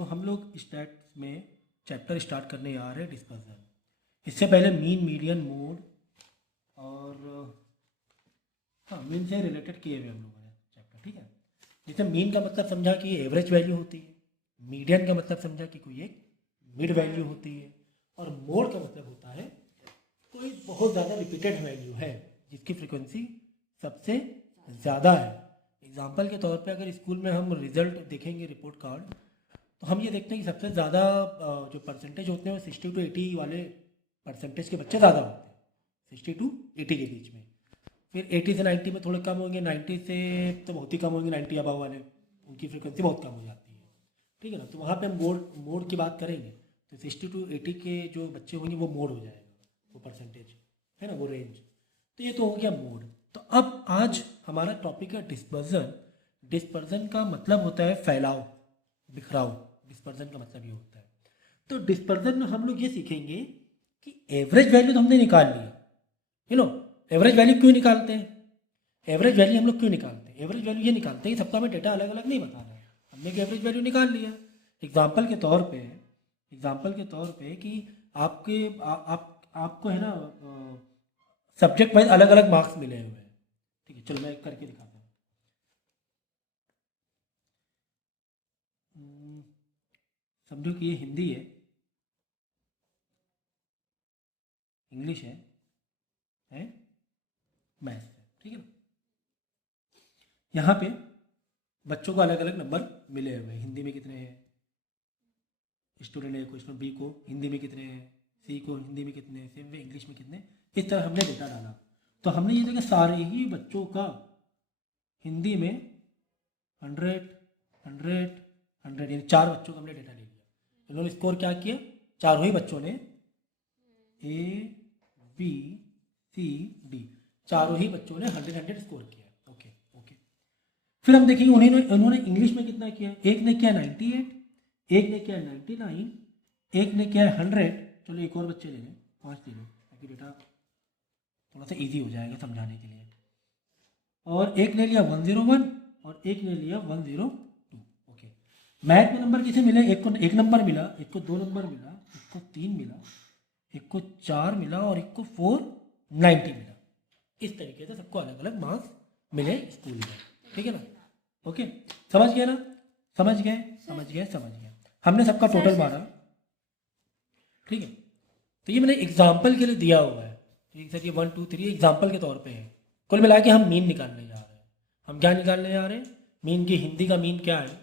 तो हम लोग स्टैट्स में चैप्टर स्टार्ट करने आ रहे हैं डिस्पर्जन। इससे पहले मीन, मीडियन, मोड और हाँ मीन से रिलेटेड किए हुए हम लोगों ने चैप्टर, ठीक है। जैसे मीन का मतलब समझा कि एवरेज वैल्यू होती है, मीडियन का मतलब समझा कि कोई एक मिड वैल्यू होती है, और मोड का मतलब होता है कोई बहुत ज़्यादा रिपीटेड वैल्यू है जिसकी फ्रिक्वेंसी सबसे ज़्यादा है। एग्जाम्पल के तौर पे अगर स्कूल में हम रिजल्ट देखेंगे, रिपोर्ट कार्ड, तो हम ये देखते हैं कि सबसे ज़्यादा जो परसेंटेज होते हैं वो 60 to 80 वाले परसेंटेज के बच्चे ज़्यादा होते हैं, 60 to 80 के बीच में। फिर 80 से 90 में थोड़े कम होंगे, 90 से तो बहुत ही कम होंगे, 90 अबव वाले उनकी फ्रिक्वेंसी बहुत कम हो जाती है, ठीक है ना। तो वहाँ पे हम मोड की बात करेंगे तो 60 to 80 के जो बच्चे होंगे वो मोड हो जाएगा, वो परसेंटेज है ना, वो रेंज। तो ये तो हो गया मोड। तो अब आज हमारा टॉपिक है डिस्पर्जन। डिस्पर्जन का मतलब होता है फैलाव, बिखराव। डिस्पर्जन का मतलब ये होता है। तो डिस्पर्जन में हम लोग ये सीखेंगे कि एवरेज वैल्यू तो हमने निकाल ली, यू नो। एवरेज वैल्यू क्यों निकालते हैं? एवरेज वैल्यू हम लोग क्यों निकालते हैं? एवरेज वैल्यू ये निकालते हैं कि सबका हमें डेटा अलग अलग नहीं बताना है, हमने एवरेज वैल्यू निकाल लिया। एग्जाम्पल के तौर पे कि आपको है ना सब्जेक्ट वाइज अलग अलग मार्क्स मिले हुए हैं, ठीक है। चलो मैं एक करके दिखाता हूँ। समझो कि ये हिंदी है, इंग्लिश है मैथ्स है, ठीक है ना। यहाँ पे बच्चों को अलग अलग नंबर मिले हुए हैं। हिंदी में कितने हैं स्टूडेंट ए को, स्टूडेंट बी को हिंदी में कितने हैं, सी को हिंदी में कितने, सेम में इंग्लिश में कितने। इस तरह हमने डेटा डाला। तो हमने ये देखा सारे ही बच्चों का हिंदी में 100 100 100 यानी 4 बच्चों का हमने डेटा ले लिया। इन्होंने स्कोर क्या किया? चारों ही बच्चों ने ए बी सी डी, चारों ही बच्चों ने 100 100 स्कोर किया। Okay okay. फिर हम देखेंगे उन्होंने इंग्लिश में कितना किया। एक ने किया 98, एक ने किया 99, एक ने किया 100। चलो एक और बच्चे ले लें, 5 ले लो ताकि डेटा थोड़ा सा इजी हो जाएगा समझाने के लिए। और एक ने लिया 101 और एक ने लिया 102। ओके। मैथ में नंबर किसे मिले? एक को 1 नंबर मिला, एक को 2 नंबर मिला, एक को 3 मिला, एक को 4 मिला और एक को 490 मिला। इस तरीके से सबको अलग अलग मार्क्स मिले स्कूल में, ठीक है ना। ओके, समझ गए ना? समझ गए। हमने सबका टोटल मारा, ठीक है। तो ये मैंने एग्जाम्पल के लिए दिया हुआ है, सर ये 1 2 3 एग्जाम्पल के तौर पे है। कुल मिला के हम मीन निकालने जा रहे हैं। हम क्या निकालने जा रहे हैं? मीन की हिंदी का मीन क्या है,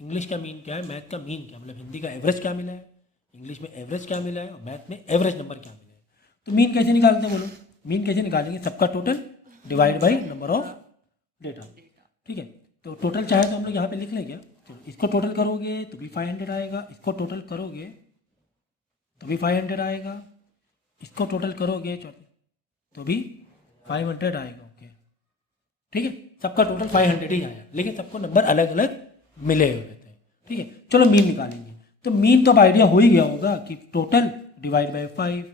इंग्लिश का मीन क्या है, मैथ का मीन क्या, मतलब हिंदी का एवरेज क्या मिला है, इंग्लिश में एवरेज क्या मिला है और मैथ में एवरेज नंबर क्या मिला है। तो मीन कैसे निकालते हैं बोलो? मीन कैसे निकालेंगे? सबका total divide by number of data, ठीक है। तो टोटल चाहे तो हम लोग यहाँ पे लिख लेंगे। तो इसको टोटल करोगे तो भी 500 आएगा, इसको टोटल करोगे तो भी 500 आएगा, इसको टोटल करोगे तो भी 500 आएगा। ओके, ठीक है। सबका टोटल 500 ही आया, लेकिन सबको नंबर अलग अलग मिले हुए थे, ठीक है। चलो मीन निकालेंगे। तो मीन तो अब आइडिया हो ही गया होगा कि total divide by 5,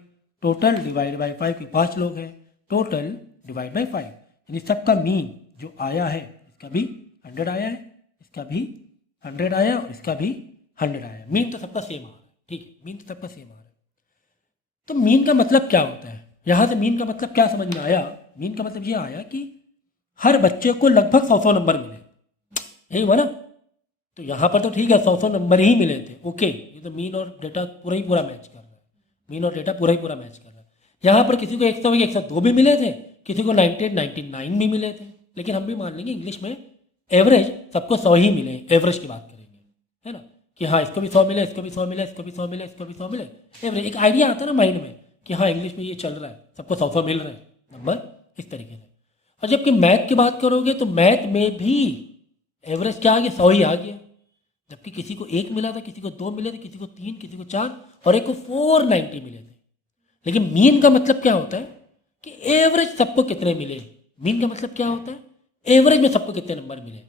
total divide by 5 की 5 लोग हैं, टोटल डिवाइड बाई 5 यानी सबका मीन जो आया है, इसका भी 100 आया है, इसका भी 100 आया और इसका भी 100 आया। मीन तो सबका सेम आ रहा है, ठीक है। मीन तो सबका सेम आ रहा है। तो मीन का मतलब क्या होता है? यहाँ से मीन का मतलब क्या समझ में आया? मीन का मतलब ये आया कि हर बच्चे को लगभग 100 नंबर मिले, यही हुआ ना। तो यहाँ पर तो ठीक है 100 नंबर ही मिले थे, ओके। ये तो मीन और डेटा पूरा ही पूरा मैच कर रहा है, मीन और डेटा पूरा ही पूरा मैच कर रहा है। यहाँ पर किसी को 101 102 भी मिले थे, किसी को 98 99 भी मिले थे, लेकिन हम भी मान लेंगे इंग्लिश में एवरेज सबको 100 ही मिले। एवरेज की बात करेंगे, है ना, कि हाँ इसको भी 100 मिले, इसको भी 100 मिले, इसको भी 100 मिले, इसको भी 100 मिले। एवरेज एक आइडिया आता है ना माइंड में कि हाँ इंग्लिश में ये चल रहा है, सबको 100 मिल रहे हैं नंबर, इस तरीके से। और जबकि मैथ की बात करोगे तो मैथ में भी एवरेज क्या आ गया? 100 ही आ गया। जबकि किसी को 1 मिला था, किसी को 2 मिले थे, किसी को 3, किसी को 4 और एक को 490 मिले थे। लेकिन मीन का मतलब क्या होता है कि एवरेज सबको कितने मिले। मीन का मतलब क्या होता है? एवरेज में सबको कितने नंबर मिले,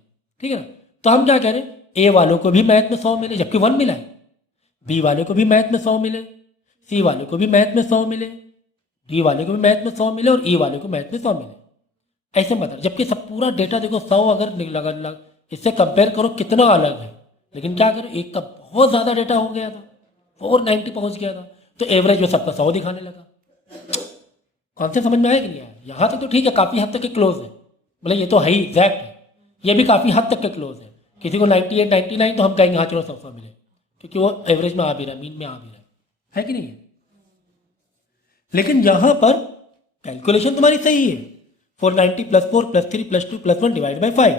ठीक है ना। तो हम क्या कह रहे हैं? ए वालों को भी मैथ में 100 मिले जबकि 1 मिला है, बी वाले को भी मैथ में 100 मिले, सी वाले को भी मैथ में 100 मिले, डी वाले को भी मैथ में 100 मिले और ई वाले को मैथ में 100 मिले। ऐसे मतलब जबकि सब पूरा डेटा देखो 100 अगर लगा, इससे कंपेयर करो कितना अलग है। लेकिन क्या करो, एक का बहुत ज़्यादा डेटा हो गया था, 490 पहुंच गया था, तो एवरेज में सबका 100 दिखाने लगा। कॉन्सेप्ट समझ में आया कि नहीं आया? यहाँ तक तो ठीक है, काफ़ी हद तक के क्लोज है, मतलब ये तो है ही एग्जैक्ट है, ये भी काफ़ी हद तक के क्लोज है। किसी को 98 99 तो हम कहेंगे हाँ चलो 100 मिले, क्योंकि वो एवरेज में आ भी रहा है, मीन में आ भी रहा है कि नहीं है? लेकिन यहां पर कैलकुलेशन तुम्हारी सही है, 490 +4 +3 +2 +1 डिवाइड बाई 5,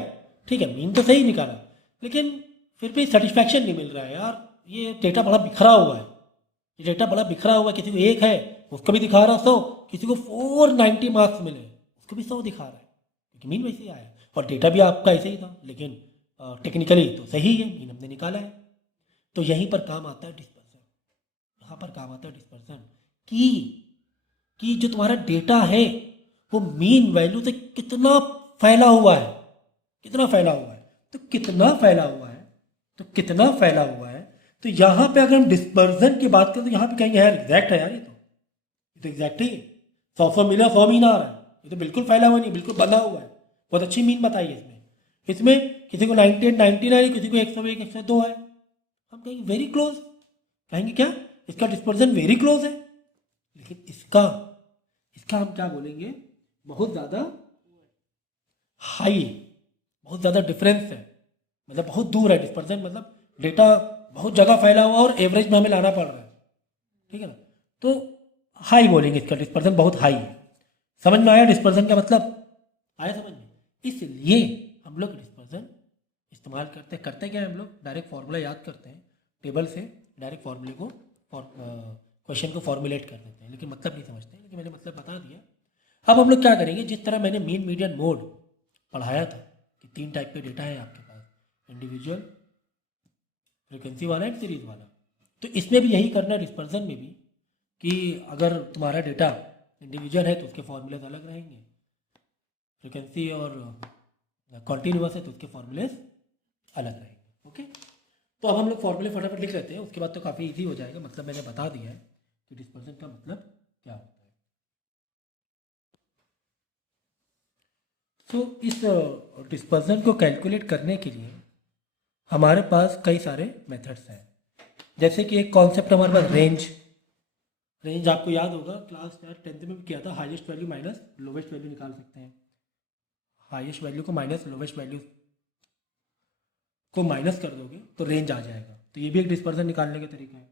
ठीक है, मीन तो सही निकाला, लेकिन फिर भी सेटिस्फैक्शन नहीं मिल रहा है यार, ये डेटा बड़ा बिखरा हुआ है, ये डेटा बड़ा बिखरा हुआ है, किसी को 1 है उसको भी दिखा रहा 100, किसी को 490 मार्क्स मिले उसको भी 100 दिखा रहा है, क्योंकि मीन वैसे ही आया और डेटा भी आपका ऐसे ही था, लेकिन टेक्निकली तो सही है, मीन हमने निकाला है। तो यहीं पर काम आता है डिस्पर्सन, यहाँ पर काम आता है डिस्पर्सन कि जो तुम्हारा डेटा है वो मीन वैल्यू से कितना फैला हुआ है, कितना फैला हुआ है, तो कितना फैला हुआ है, तो कितना फैला हुआ है। तो यहाँ पे अगर हम डिस्पर्जन की बात करें तो यहाँ पे कहेंगे यार एग्जैक्ट है यार, ये तो एग्जैक्ट ही है, 100 मिला 100 मीन आ रहा है, ये तो बिल्कुल फैला हुआ नहीं, बिल्कुल बना हुआ है, बहुत अच्छी मीन बताइए इसमें किसी को 98 99, किसी को 101 102 है, हम कहेंगे वेरी क्लोज, कहेंगे क्या इसका डिस्पर्जन वेरी क्लोज है, लेकिन इसका हम क्या बोलेंगे, बहुत ज़्यादा हाई, बहुत ज़्यादा डिफरेंस है, मतलब बहुत दूर है डिस्पर्जन, मतलब डेटा बहुत जगह फैला हुआ और एवरेज में हमें लाना पड़ रहा है, ठीक है ना, तो हाई बोलेंगे, इसका डिस्पर्जन बहुत हाई है। समझ में आया डिस्पर्जन का मतलब? आया समझ में? इसलिए हम लोग डिस्पर्जन इस्तेमाल करते क्या है, हम लोग डायरेक्ट फार्मूला याद करते हैं, टेबल से डायरेक्ट फार्मूले को क्वेश्चन को फॉर्मुलेट कर देते हैं, लेकिन मतलब नहीं समझते, लेकिन मैंने मतलब बता दिया। अब हम लोग क्या करेंगे, जिस तरह मैंने मीन मीडियन मोड पढ़ाया था कि 3 टाइप के डेटा है आपके पास, इंडिविजुअल, फ्रीक्वेंसी वाला एंड सीरीज वाला, तो इसमें भी यही करना है डिस्पर्जन में भी, कि अगर तुम्हारा डेटा इंडिविजुअल है तो उसके फॉर्मूलेज अलग रहेंगे, फ्रीक्वेंसी और कॉन्टीन्यूअस है तो उसके फॉर्मूलेज अलग रहेंगे। ओके, तो अब हम लोग फॉर्मूले फटाफट लिख लेते हैं, उसके बाद तो काफ़ी इजी हो जाएगा, मतलब मैंने बता दिया है कि डिस्पर्जन का मतलब क्या होता है। तो इस डिस्पर्जन को कैलकुलेट करने के लिए हमारे पास कई सारे मेथड्स हैं, जैसे कि एक कॉन्सेप्ट हमारे पास रेंज आपको याद होगा, क्लास 10th में भी किया था, highest value minus lowest value निकाल सकते हैं, हाईएस्ट वैल्यू को माइनस लोवेस्ट वैल्यू को माइनस कर दोगे तो रेंज आ जाएगा, तो ये भी एक डिस्पर्जन निकालने का तरीका है,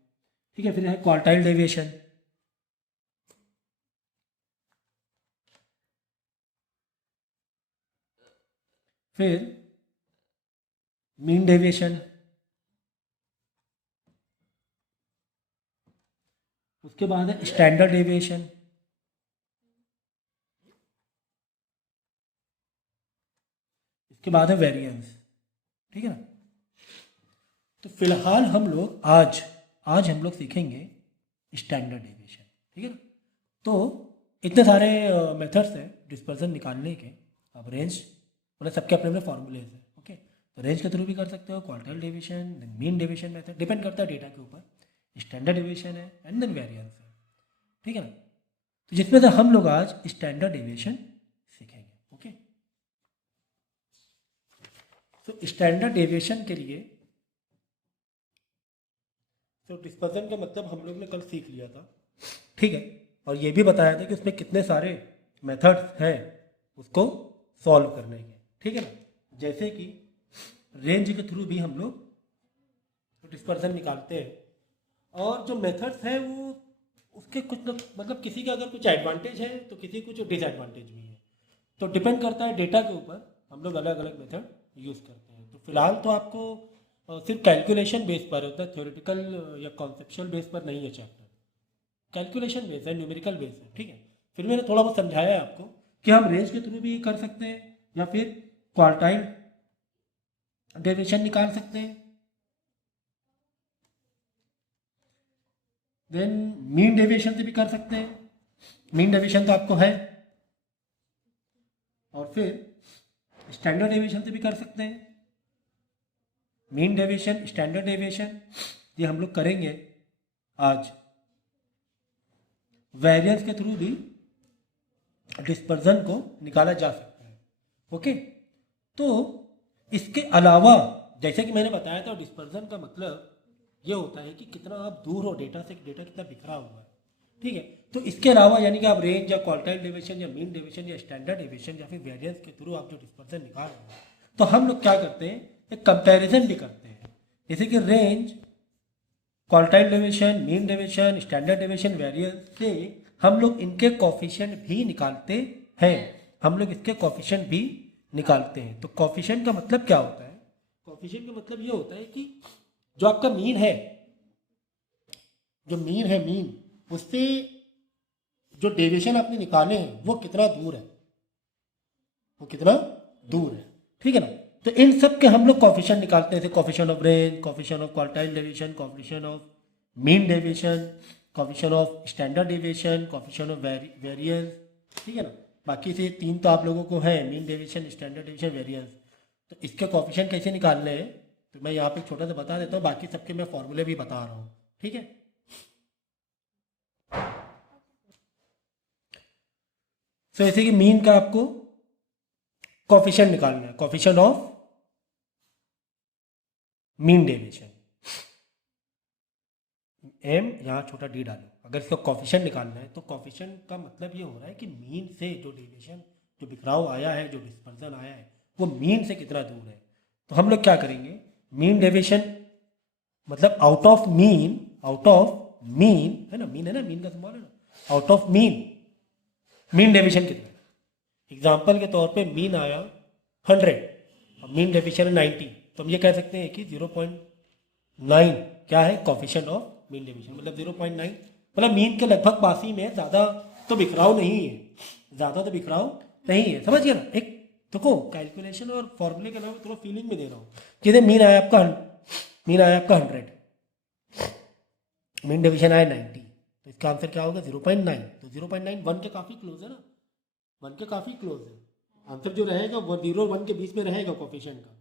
ठीक है। फिर है क्वार्टाइल डेविएशन, फिर मीन डेविएशन, उसके बाद है स्टैंडर्ड डेविएशन, इसके बाद है वेरिएंस, ठीक है ना। तो फिलहाल हम लोग आज हम लोग सीखेंगे स्टैंडर्ड डेविएशन, ठीक है ना। तो इतने सारे मेथड्स हैं डिस्पर्जन निकालने के, अब रेंज मतलब सबके अपने अपने फॉर्मूलेज हैं, ओके, तो रेंज के थ्रू भी कर सकते हो, quartile deviation, then mean deviation method, depend करता है डेटा के ऊपर, स्टैंडर्ड डेविएशन है एंड देन वेरिएंस है, ठीक है ना। तो जिसमें से हम लोग आज स्टैंडर्ड डेविएशन सीखेंगे, ओके। तो स्टैंडर्ड डेविएशन के लिए तो डिस्पर्जन का मतलब हम लोग ने कल सीख लिया था, ठीक है, और ये भी बताया था कि उसमें कितने सारे मेथड्स हैं उसको सॉल्व करने के, ठीक है ना। जैसे कि रेंज के थ्रू भी हम लोग डिस्पर्जन निकालते हैं, और जो मेथड्स हैं वो उसके कुछ मतलब किसी का अगर कुछ एडवांटेज है तो किसी को कुछ डिसएडवांटेज भी है, तो डिपेंड करता है डेटा के ऊपर, हम लोग अलग अलग मेथड यूज़ करते हैं। तो फिलहाल तो आपको सिर्फ कैलकुलेशन बेस पर होता है, थ्योरेटिकल या कॉन्सेप्चुअल बेस पर नहीं है चैप्टर, कैलकुलेशन बेस है, न्यूमेरिकल बेस है, ठीक है। फिर मैंने थोड़ा बहुत समझाया है आपको कि हम रेंज के थ्रू भी कर सकते हैं या फिर क्वार्टाइल डेविएशन निकाल सकते हैं, देन मीन डेविएशन से भी कर सकते हैं, मीन डेविएशन तो आपको है, और फिर स्टैंडर्ड डेविएशन से भी कर सकते हैं, मीन डेविएशन स्टैंडर्ड डेविएशन ये हम लोग करेंगे आज। वेरिएंस के थ्रू भी डिस्पर्जन को निकाला जा सकता है, ओके। तो इसके अलावा जैसे कि मैंने बताया था डिस्पर्जन का मतलब ये होता है कि कितना आप दूर हो डेटा से, डेटा कितना बिखरा हुआ है, ठीक है। तो इसके अलावा यानी कि आप रेंज या क्वार्टाइल डेविएशन या मीन डेविएशन या स्टैंडर्ड डेविएशन या फिर वेरिएंस के थ्रू आप जो डिस्पर्सन निकाल रहे हैं, तो हम लोग क्या करते हैं, एक कंपैरिजन भी करते हैं। जैसे कि range, quartile deviation, mean deviation, standard deviation, variance से हम लोग इनके कोफिशिएंट भी निकालते हैं, हम लोग इसके कोफिशिएंट भी निकालते हैं। तो कोफिशिएंट का मतलब क्या होता है? कोफिशिएंट का मतलब ये होता है कि जो आपका मीन है, जो मीन है, मीन उससे जो डेविएशन आपने निकाले हैं वो कितना दूर है, वो कितना दूर है, ठीक है ना। तो इन सब के हम लोग कोफिशिएंट निकालते हैं, जैसे coefficient of range, coefficient of quartile deviation, coefficient of mean deviation, coefficient of standard deviation, coefficient of variance, ठीक है ना। बाकी से 3 तो आप लोगों को है, mean deviation, standard deviation, variance. तो इसके कोफिशिएंट कैसे निकालने हैं तो मैं यहाँ पे छोटा सा बता देता हूँ, बाकी सबके मैं फॉर्मूले भी बता रहा हूँ, ठीक है। तो ऐसे कि मीन का आपको कोफिशिएंट निकालना है, coefficient of mean deviation, M यहाँ छोटा डी डालो। अगर इसका कोफिशिएंट निकालना है तो कोफिशिएंट का मतलब ये हो रहा है कि मीन से जो डेविएशन, जो बिखराव आया है, जो डिस्पर्सन आया है, वो मीन से कितना दूर है। तो हम लोग क्या करेंगे, मीन डेविएशन मतलब out of mean, out of mean है ना, मीन है ना, मीन का सिंबल है ना, out of mean, mean deviation कितना है। एग्जाम्पल के तौर पे मीन आया 100 और मीन डेविएशन है 90, तो हम ये कह सकते हैं कि 0.9 क्या है कोफिशिएंट ऑफ मीन डेविएशन, मतलब 0.9, मतलब मीन के लगभग पास ही में, ज़्यादा तो बिखराव नहीं है, ज़्यादा तो बिखराव नहीं है, समझ गया ना। एक देखो कैलकुलेशन और फॉर्मूले के अलावा थोड़ा फीलिंग में दे रहा हूँ। जैसे मीन आया आपका 100, मीन डिवीजन आया 90, तो इसका आंसर क्या होगा 0.9। तो 0.9 1 के काफ़ी क्लोज है ना, 1 के काफ़ी क्लोज है। आंसर जो रहेगा वो 0 और 1 के बीच में रहेगा कोफिशिएंट का,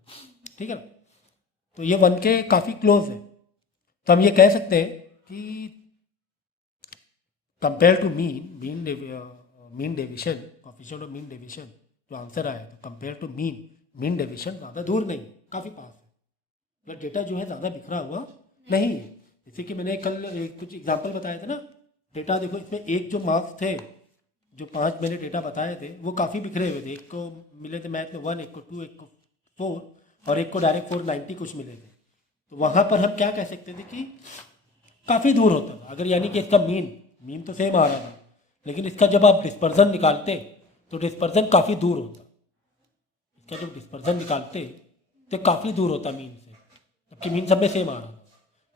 ठीक है ना। तो ये 1 के काफ़ी क्लोज है, तो हम ये कह सकते हैं कि compare to mean deviation, coefficient of mean deviation जो आंसर आया, तो कंपेयर टू मीन डेविएशन ज़्यादा दूर नहीं, काफ़ी पास है, मतलब डेटा जो है ज़्यादा बिखरा हुआ नहीं है। जैसे कि मैंने कल कुछ एग्जांपल बताए थे ना, डेटा देखो इसमें एक जो मार्क्स थे, जो 5 मैंने डेटा बताए थे वो काफ़ी बिखरे हुए थे। एक को मिले थे मैथ में 1, एक को 2, एक को 4 और एक को डायरेक्ट 490 कुछ मिले थे। तो वहाँ पर हम क्या कह सकते थे कि काफ़ी दूर होता था। अगर यानी कि इसका मीन तो सेम आ रहा था, लेकिन इसका जब आप डिस्पर्जन निकालते तो डिस्पर्जन काफ़ी दूर होता, इसका जब डिस्पर्जन निकालते तो काफ़ी दूर होता मीन से, जबकि मीन सब में सेम आ रहा था,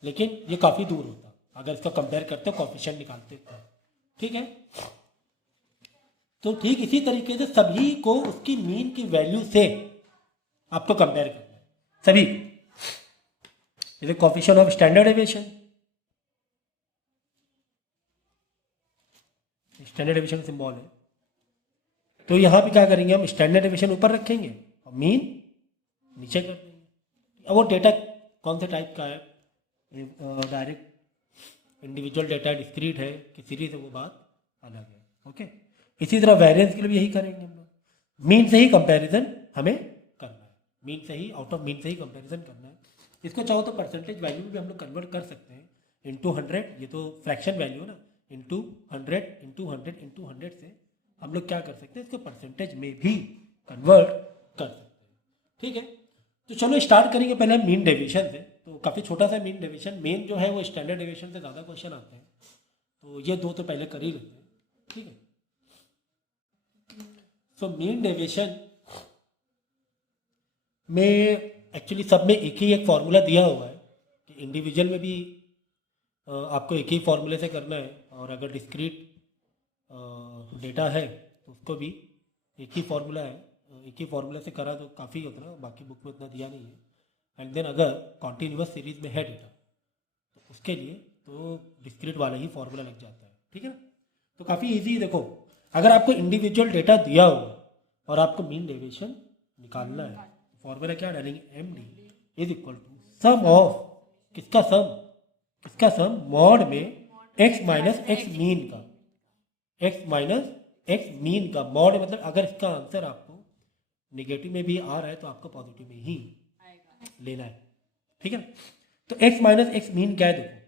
लेकिन ये काफ़ी दूर होता अगर इसका कंपेयर करते कोफिशिएंट निकालते तो, ठीक है। तो ठीक इसी तरीके से सभी को उसकी मीन की वैल्यू से आपको कंपेयर करना है, सभी। जैसे coefficient of standard deviation, standard deviation symbol है, तो यहाँ पे क्या करेंगे हम, स्टैंडर्ड डेविएशन ऊपर रखेंगे और मीन नीचे कर देंगे। अब वो डेटा कौन से टाइप का है, डायरेक्ट इंडिविजुअल डेटा, डिस्क्रीट है कि सीरीज है, वो बात अलग है, ओके। इसी तरह वेरिएंस के लिए भी यही करेंगे हम लोग, मीन से ही कंपैरिजन हमें करना है, मीन से ही, आउट ऑफ मीन से ही कंपैरिजन करना है। इसको चाहो तो परसेंटेज वैल्यू भी हम लोग कन्वर्ट कर सकते हैं, इंटू 100, ये तो फ्रैक्शन वैल्यू है ना, इंटू 100 इंटू 100 इंटू 100 से हम लोग क्या कर सकते हैं, इसको परसेंटेज में भी कन्वर्ट कर सकते हैं, ठीक है। तो चलो स्टार्ट करेंगे पहले मीन डेविएशन से। तो काफ़ी छोटा सा मीन डेविएशन, मेन जो है वो स्टैंडर्ड डेविएशन से ज़्यादा क्वेश्चन आते हैं, तो ये 2 तो पहले कर ही लेते हैं, ठीक है। तो मीन डेविएशन में एक्चुअली सब में एक ही एक फार्मूला दिया हुआ है कि इंडिविजुअल में भी आपको एक ही फार्मूले से करना है, और अगर डिस्क्रीट डेटा है तो उसको भी एक ही फार्मूला है, एक ही फार्मूले से करा तो काफ़ी होता है ना, बाकी बुक में इतना दिया नहीं है। एंड देन अगर कॉन्टीन्यूअस सीरीज में है डेटा तो उसके लिए तो डिस्क्रीट वाला ही फार्मूला लग जाता है, ठीक है ना। तो काफ़ी ईजी। देखो अगर आपको इंडिविजुअल डेटा दिया हुआ और आपको मीन डेविएशन निकालना है, फॉर्मूला क्या डालेंगे, M D is equal to sum of, किसका सम, किसका सम, मॉड में एक्स माइनस एक्स मीन का, एक्स माइनस एक्स मीन का मॉड, मतलब अगर इसका आंसर आपको नेगेटिव में भी आ रहा है तो आपको पॉजिटिव में ही लेना है, ठीक है। तो एक्स माइनस एक्स मीन क्या है देखो।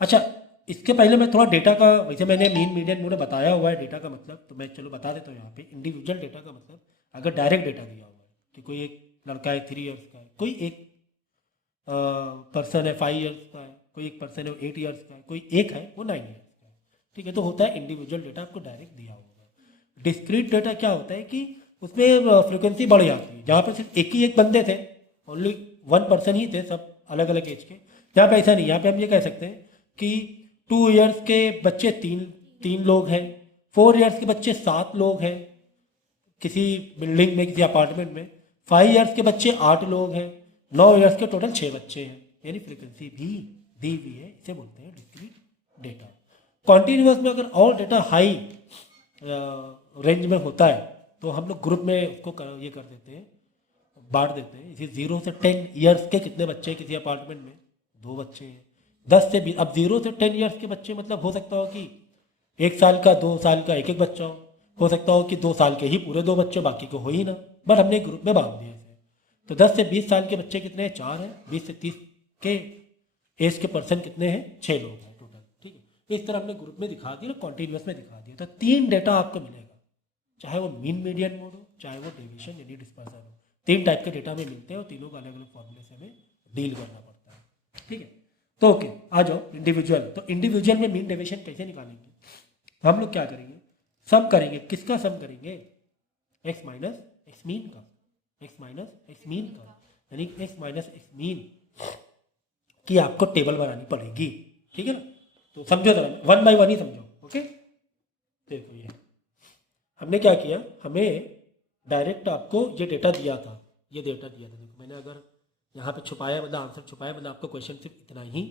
अच्छा, इसके पहले मैं थोड़ा डेटा का, वैसे मैंने मीन मीडियन मोड बताया हुआ है डेटा का मतलब, तो मैं चलो बता देता हूँ यहाँ पे। इंडिविजुअल डेटा का मतलब अगर डायरेक्ट डेटा दिया हुआ है कि कोई एक लड़का है 3 ईयर्स का है, कोई एक पर्सन है 5 ईयर्स का है, कोई एक पर्सन है 8 ईयर्स का है, कोई एक है वो 9 ईयर्स का है, ठीक है, तो होता है इंडिविजुअल डेटा आपको डायरेक्ट दिया हुआ है। डिस्क्रीट डेटा क्या होता है कि उसमें फ्रिक्वेंसी बढ़ जाती है, जहाँ पे सिर्फ एक ही एक बंदे थे, ओनली 1 पर्सन ही थे, सब अलग अलग एज के। यहाँ पे ऐसा नहीं, यहाँ पे हम ये कह सकते हैं कि 2 ईयर्स के बच्चे तीन लोग हैं, 4 ईयर्स के बच्चे 7 लोग हैं किसी बिल्डिंग में, किसी अपार्टमेंट में, 5 ईयर्स के बच्चे 8 लोग हैं, 9 ईयर्स के टोटल 6 बच्चे हैं, यानी फ्रीक्वेंसी भी दी हुई है, इसे बोलते हैं डिस्क्रीट डेटा। कॉन्टीन्यूअस में अगर और डेटा हाई रेंज में होता है तो हम लोग ग्रुप में उसको ये कर देते हैं, बांट देते हैं। इसी 0 से 10 ईयर्स के कितने बच्चे हैं किसी अपार्टमेंट में, 2 बच्चे हैं। 10 से 20, अब 0 से 10 ईयर्स के बच्चे मतलब हो सकता हो कि 1 साल का 2 साल का एक बच्चा हो सकता हो कि 2 साल के ही पूरे 2 बच्चे, बाकी को हो ही ना, बट हमने ग्रुप में बांध दिया इसे। तो 10 से 20 साल के बच्चे कितने हैं, 4 हैं। 20 से 30 के एज के पर्सन कितने हैं, 6 लोग हैं टोटल, ठीक है। इस तरह हमने ग्रुप में दिखा दिया, कॉन्टिन्यूस में दिखा दिया। तो 3 डेटा आपको मिलेगा, चाहे वो मीन मीडियन मोड हो, चाहे वो डेविएशन यानी डिस्पर्सन हो। 3 टाइप के डेटा में मिलते हैं और तीनों का अलग अलग फॉर्मूले से हमें डील करना पड़ता है, ठीक है। तो ओके, आ जाओ इंडिविजुअल। तो इंडिविजुअल में मीन डेविएशन कैसे निकालेंगे, हम लोग क्या करेंगे, सम करेंगे। किसका सम करेंगे, एक्स माइनस एक्स मीन का, एक्स माइनस एक्स मीन का, यानी एक्स माइनस एक्स मीन की आपको टेबल बनानी पड़ेगी, ठीक है ना। तो समझो जरा, 1 बाय 1 ही समझो, ओके। देखो ये हमने क्या किया, हमें डायरेक्ट आपको ये डेटा दिया था, ये डेटा दिया था। देखो मैंने अगर यहाँ पे छुपाया मतलब आंसर छुपाया, मतलब आपको क्वेश्चन सिर्फ इतना ही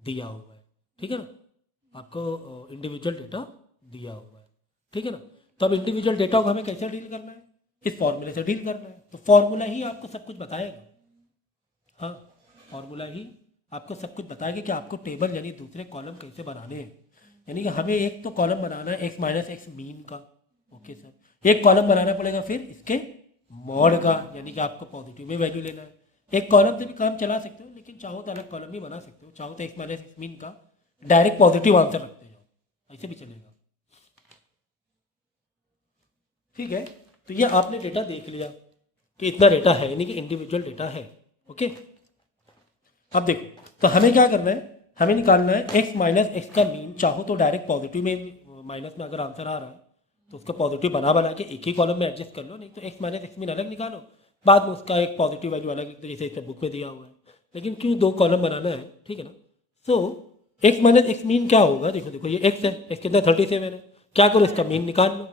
दिया हुआ है, ठीक है ना। आपको इंडिविजुअल डेटा दिया हुआ है, ठीक है ना। तो अब इंडिविजुअल डेटा को हमें कैसे डील करना है, इस फॉर्मूले से डील करना है। तो फॉर्मूला ही आपको सब कुछ बताएगा, हाँ, फॉर्मूला ही आपको सब कुछ बताएगा कि आपको टेबल यानी दूसरे कॉलम कैसे बनाने हैं। यानी कि हमें एक तो कॉलम बनाना है एक्स माइनस एक्स मीन का, ओके सर। एक कॉलम बनाना पड़ेगा फिर इसके मॉड का, यानी कि आपको पॉजिटिव में वैल्यू लेना है। एक कॉलम से भी काम चला सकते हो, लेकिन चाहो तो अलग कॉलम भी बना सकते हो। चाहो तो एक्स माइनस एक्स मीन का डायरेक्ट पॉजिटिव आंसर रखते जाओ, ऐसे भी चलेगा, ठीक है। तो ये आपने डेटा देख लिया कि इतना डेटा है, यानी कि इंडिविजुअल डेटा है, ओके। अब देखो, तो हमें क्या करना है, हमें निकालना है एक्स माइनस एक्स का मीन। चाहो तो डायरेक्ट पॉजिटिव में, माइनस में अगर आंसर आ रहा है तो उसका पॉजिटिव बना के एक ही कॉलम में एडजस्ट कर लो, नहीं तो एक्स माइनस एक्स मीन अलग निकालो, बाद में उसका एक पॉजिटिव वैल्यू अलग, जैसे इस बुक में दिया हुआ है। लेकिन क्यों 2 कॉलम बनाना है, ठीक है ना। सो एक्स माइनस एक्स मीन क्या होगा, देखो देखो ये एक्स है, एक्स कितना 37 है, क्या करो इसका मीन निकाल लो,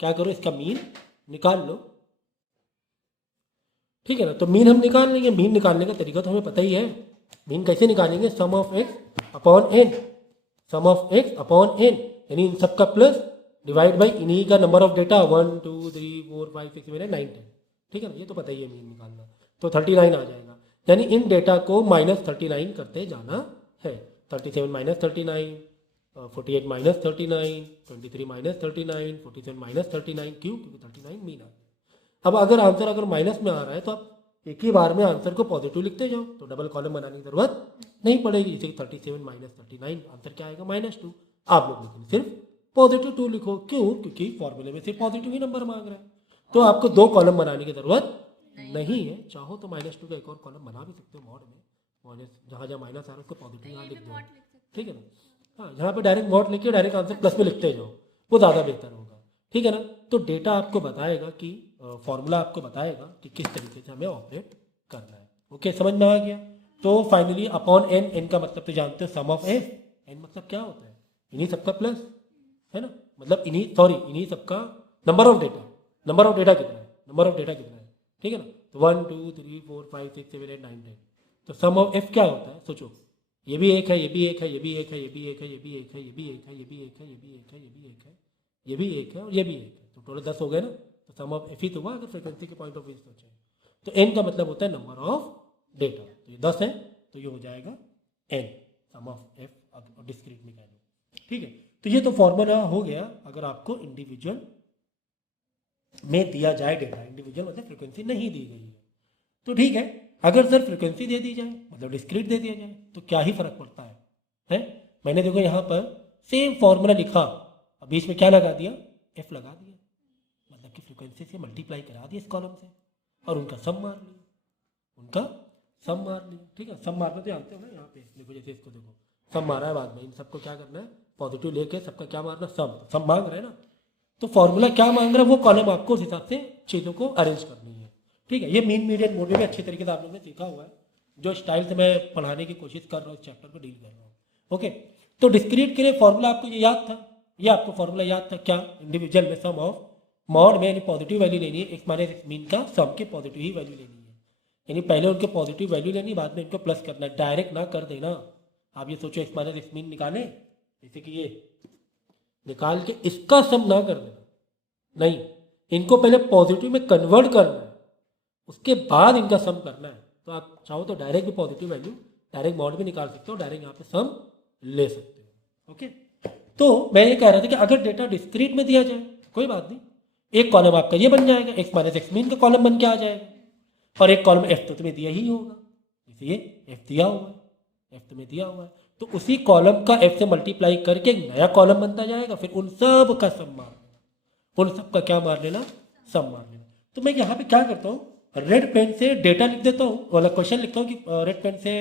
क्या करो इसका मीन निकाल लो, ठीक है ना। तो मीन हम निकाल लेंगे, मीन निकालने का तरीका तो हमें पता ही है। मीन कैसे निकालेंगे, sum of X upon N, sum of X upon N, यानी इन सबका प्लस डिवाइड बाई इन्हीं का नंबर ऑफ डेटा 1 2 3 4 5 6 7 8 9 10, ठीक है ना। ये तो पता ही है मीन निकालना, तो 39 आ जाएगा। यानी इन डेटा को माइनस 39 करते जाना है। 37 माइनस 39, 48 माइनस 39, 23 माइनस 39, 47 माइनस 39, क्यों, क्योंकि 39 मीन आ गया। अब अगर आंसर अगर माइनस में आ रहा है तो आप एक ही बार में आंसर को पॉजिटिव लिखते जाओ, तो डबल कॉलम बनाने की जरूरत नहीं पड़ेगी। जैसे 37 माइनस 39 आंसर क्या आएगा, -2। आप लोग लेकिन सिर्फ पॉजिटिव 2 लिखो, क्यों, क्योंकि फॉर्मूले में सिर्फ पॉजिटिव ही नंबर मांग रहा है, तो आपको 2 कॉलम बनाने की जरूरत नहीं है। चाहो तो -2 का एक और कॉलम बना भी सकते हो मॉड में, माइनस जहाँ जहाँ माइनस आ रहा है उसको पॉजिटिव यहाँ लिख दो, ठीक है ना। हाँ, यहाँ पे डायरेक्ट मॉड लिखिए, डायरेक्ट आंसर प्लस में लिखते जाओ, वो ज़्यादा बेहतर होगा, ठीक है ना। तो डेटा आपको बताएगा कि फॉर्मूला आपको बताएगा कि किस तरीके से हमें ऑपरेट करना है, ओके, समझ में आ गया। तो फाइनली अपॉन एन, एन का मतलब तो जानते हो सम ऑफ एन, एन मतलब क्या होता है, इन्हीं सबका प्लस, है ना, मतलब इन्हीं सबका number of data, number of data कितना है, नंबर ऑफ डेटा कितना है, ठीक है ना। तो 1 2 3 4 5 6 7 8 9 10, तो सम ऑफ एफ क्या होता है, सोचो, ये भी एक है, ये भी एक है, ये भी एक है, ये भी एक है, ये भी एक है, ये भी एक है, ये भी एक है, ये भी एक है, ये भी एक है, ये भी एक है और ये भी एक है, तो टोटल 10 हो गए ना। तो सम ऑफ एफ ही तो हुआ अगर फ्रीक्वेंसी के पॉइंट ऑफ व्यू सोचें। तो एन का मतलब होता है नंबर ऑफ डेटा, तो ये 10 है, तो ये हो जाएगा एन, सम ऑफ एफ और डिस्क्रीट में कह दो, ठीक है। तो ये तो फॉर्मूला हो गया अगर आपको इंडिविजुअल में दिया जाए डेटा, इंडिविजुअल मतलब फ्रीक्वेंसी नहीं दी गई है, तो ठीक है। अगर सर फ्रिक्वेंसी दे दी जाए मतलब डिस्क्रीट दे दिया जाए तो क्या ही फर्क पड़ता है? मैंने देखो यहाँ पर सेम फॉर्मूला लिखा, अब बीच में क्या लगा दिया, एफ लगा दिया, मतलब कि फ्रिक्वेंसी से मल्टीप्लाई करा दिया इस कॉलम से और उनका सम मार लिया, उनका सम मार लिया। ठीक है, सम मारना तो जानते हो ना, यहाँ पे देखो जैसे इसको देखो सम मारा है, बाद में इन सबको क्या करना है, पॉजिटिव लेके सबका क्या मारना, सम मांग रहे हैं ना, तो फॉर्मूला क्या मांग रहा है वो कॉलम आपको उस हिसाब से चीज़ों को अरेंज करनी है। ठीक है, ये मीन मीडियन मोड में भी अच्छे तरीके से आप लोगों ने सीखा हुआ है, जो स्टाइल से मैं पढ़ाने की कोशिश कर रहा हूँ, इस चैप्टर को डील कर रहा हूँ। ओके, तो डिस्क्रीट के लिए फॉर्मूला आपको ये याद था, ये आपको फॉर्मूला याद था क्या, इंडिविजुअल में सम ऑफ मॉड में यानी पॉजिटिव वैल्यू लेनी है, एक्स माइनस एक्स मीन का सम के पॉजिटिव ही वैल्यू लेनी है, यानी पहले उनके पॉजिटिव वैल्यू लेनी, बाद में इनको प्लस करना है, डायरेक्ट ना कर देना। आप ये सोचो एक्स माइनस एक्स मीन निकाले, जैसे कि ये निकाल के इसका सम ना कर देना, नहीं, इनको पहले पॉजिटिव में कन्वर्ट करना है, उसके बाद इनका सम करना है। तो आप चाहो तो डायरेक्ट भी पॉजिटिव वैल्यू डायरेक्ट मॉड में निकाल सकते हो, डायरेक्ट यहाँ पे सम ले सकते हो। ओके, तो मैं ये कह रहा था कि अगर डेटा डिस्क्रीट में दिया जाए कोई बात नहीं, एक कॉलम आपका ये बन जाएगा, एक्स माइनस एक्स मीन का कॉलम बन के आ जाएगा, और एक कॉलम एफ तो तुम्हें दिया ही होगा, जैसे ये एफ दिया हुआ है, एफ तुम्हें दिया हुआ है, तो उसी कॉलम का एफ से मल्टीप्लाई करके एक नया कॉलम बनता जाएगा, फिर उन सब का सम मार लेना, उन सब का क्या मार लेना, सम मार लेना। तो मैं यहाँ पे क्या करता हूँ, रेड पेन से डेटा लिख देता हूँ, वाला क्वेश्चन लिखता हूँ कि रेड पेन से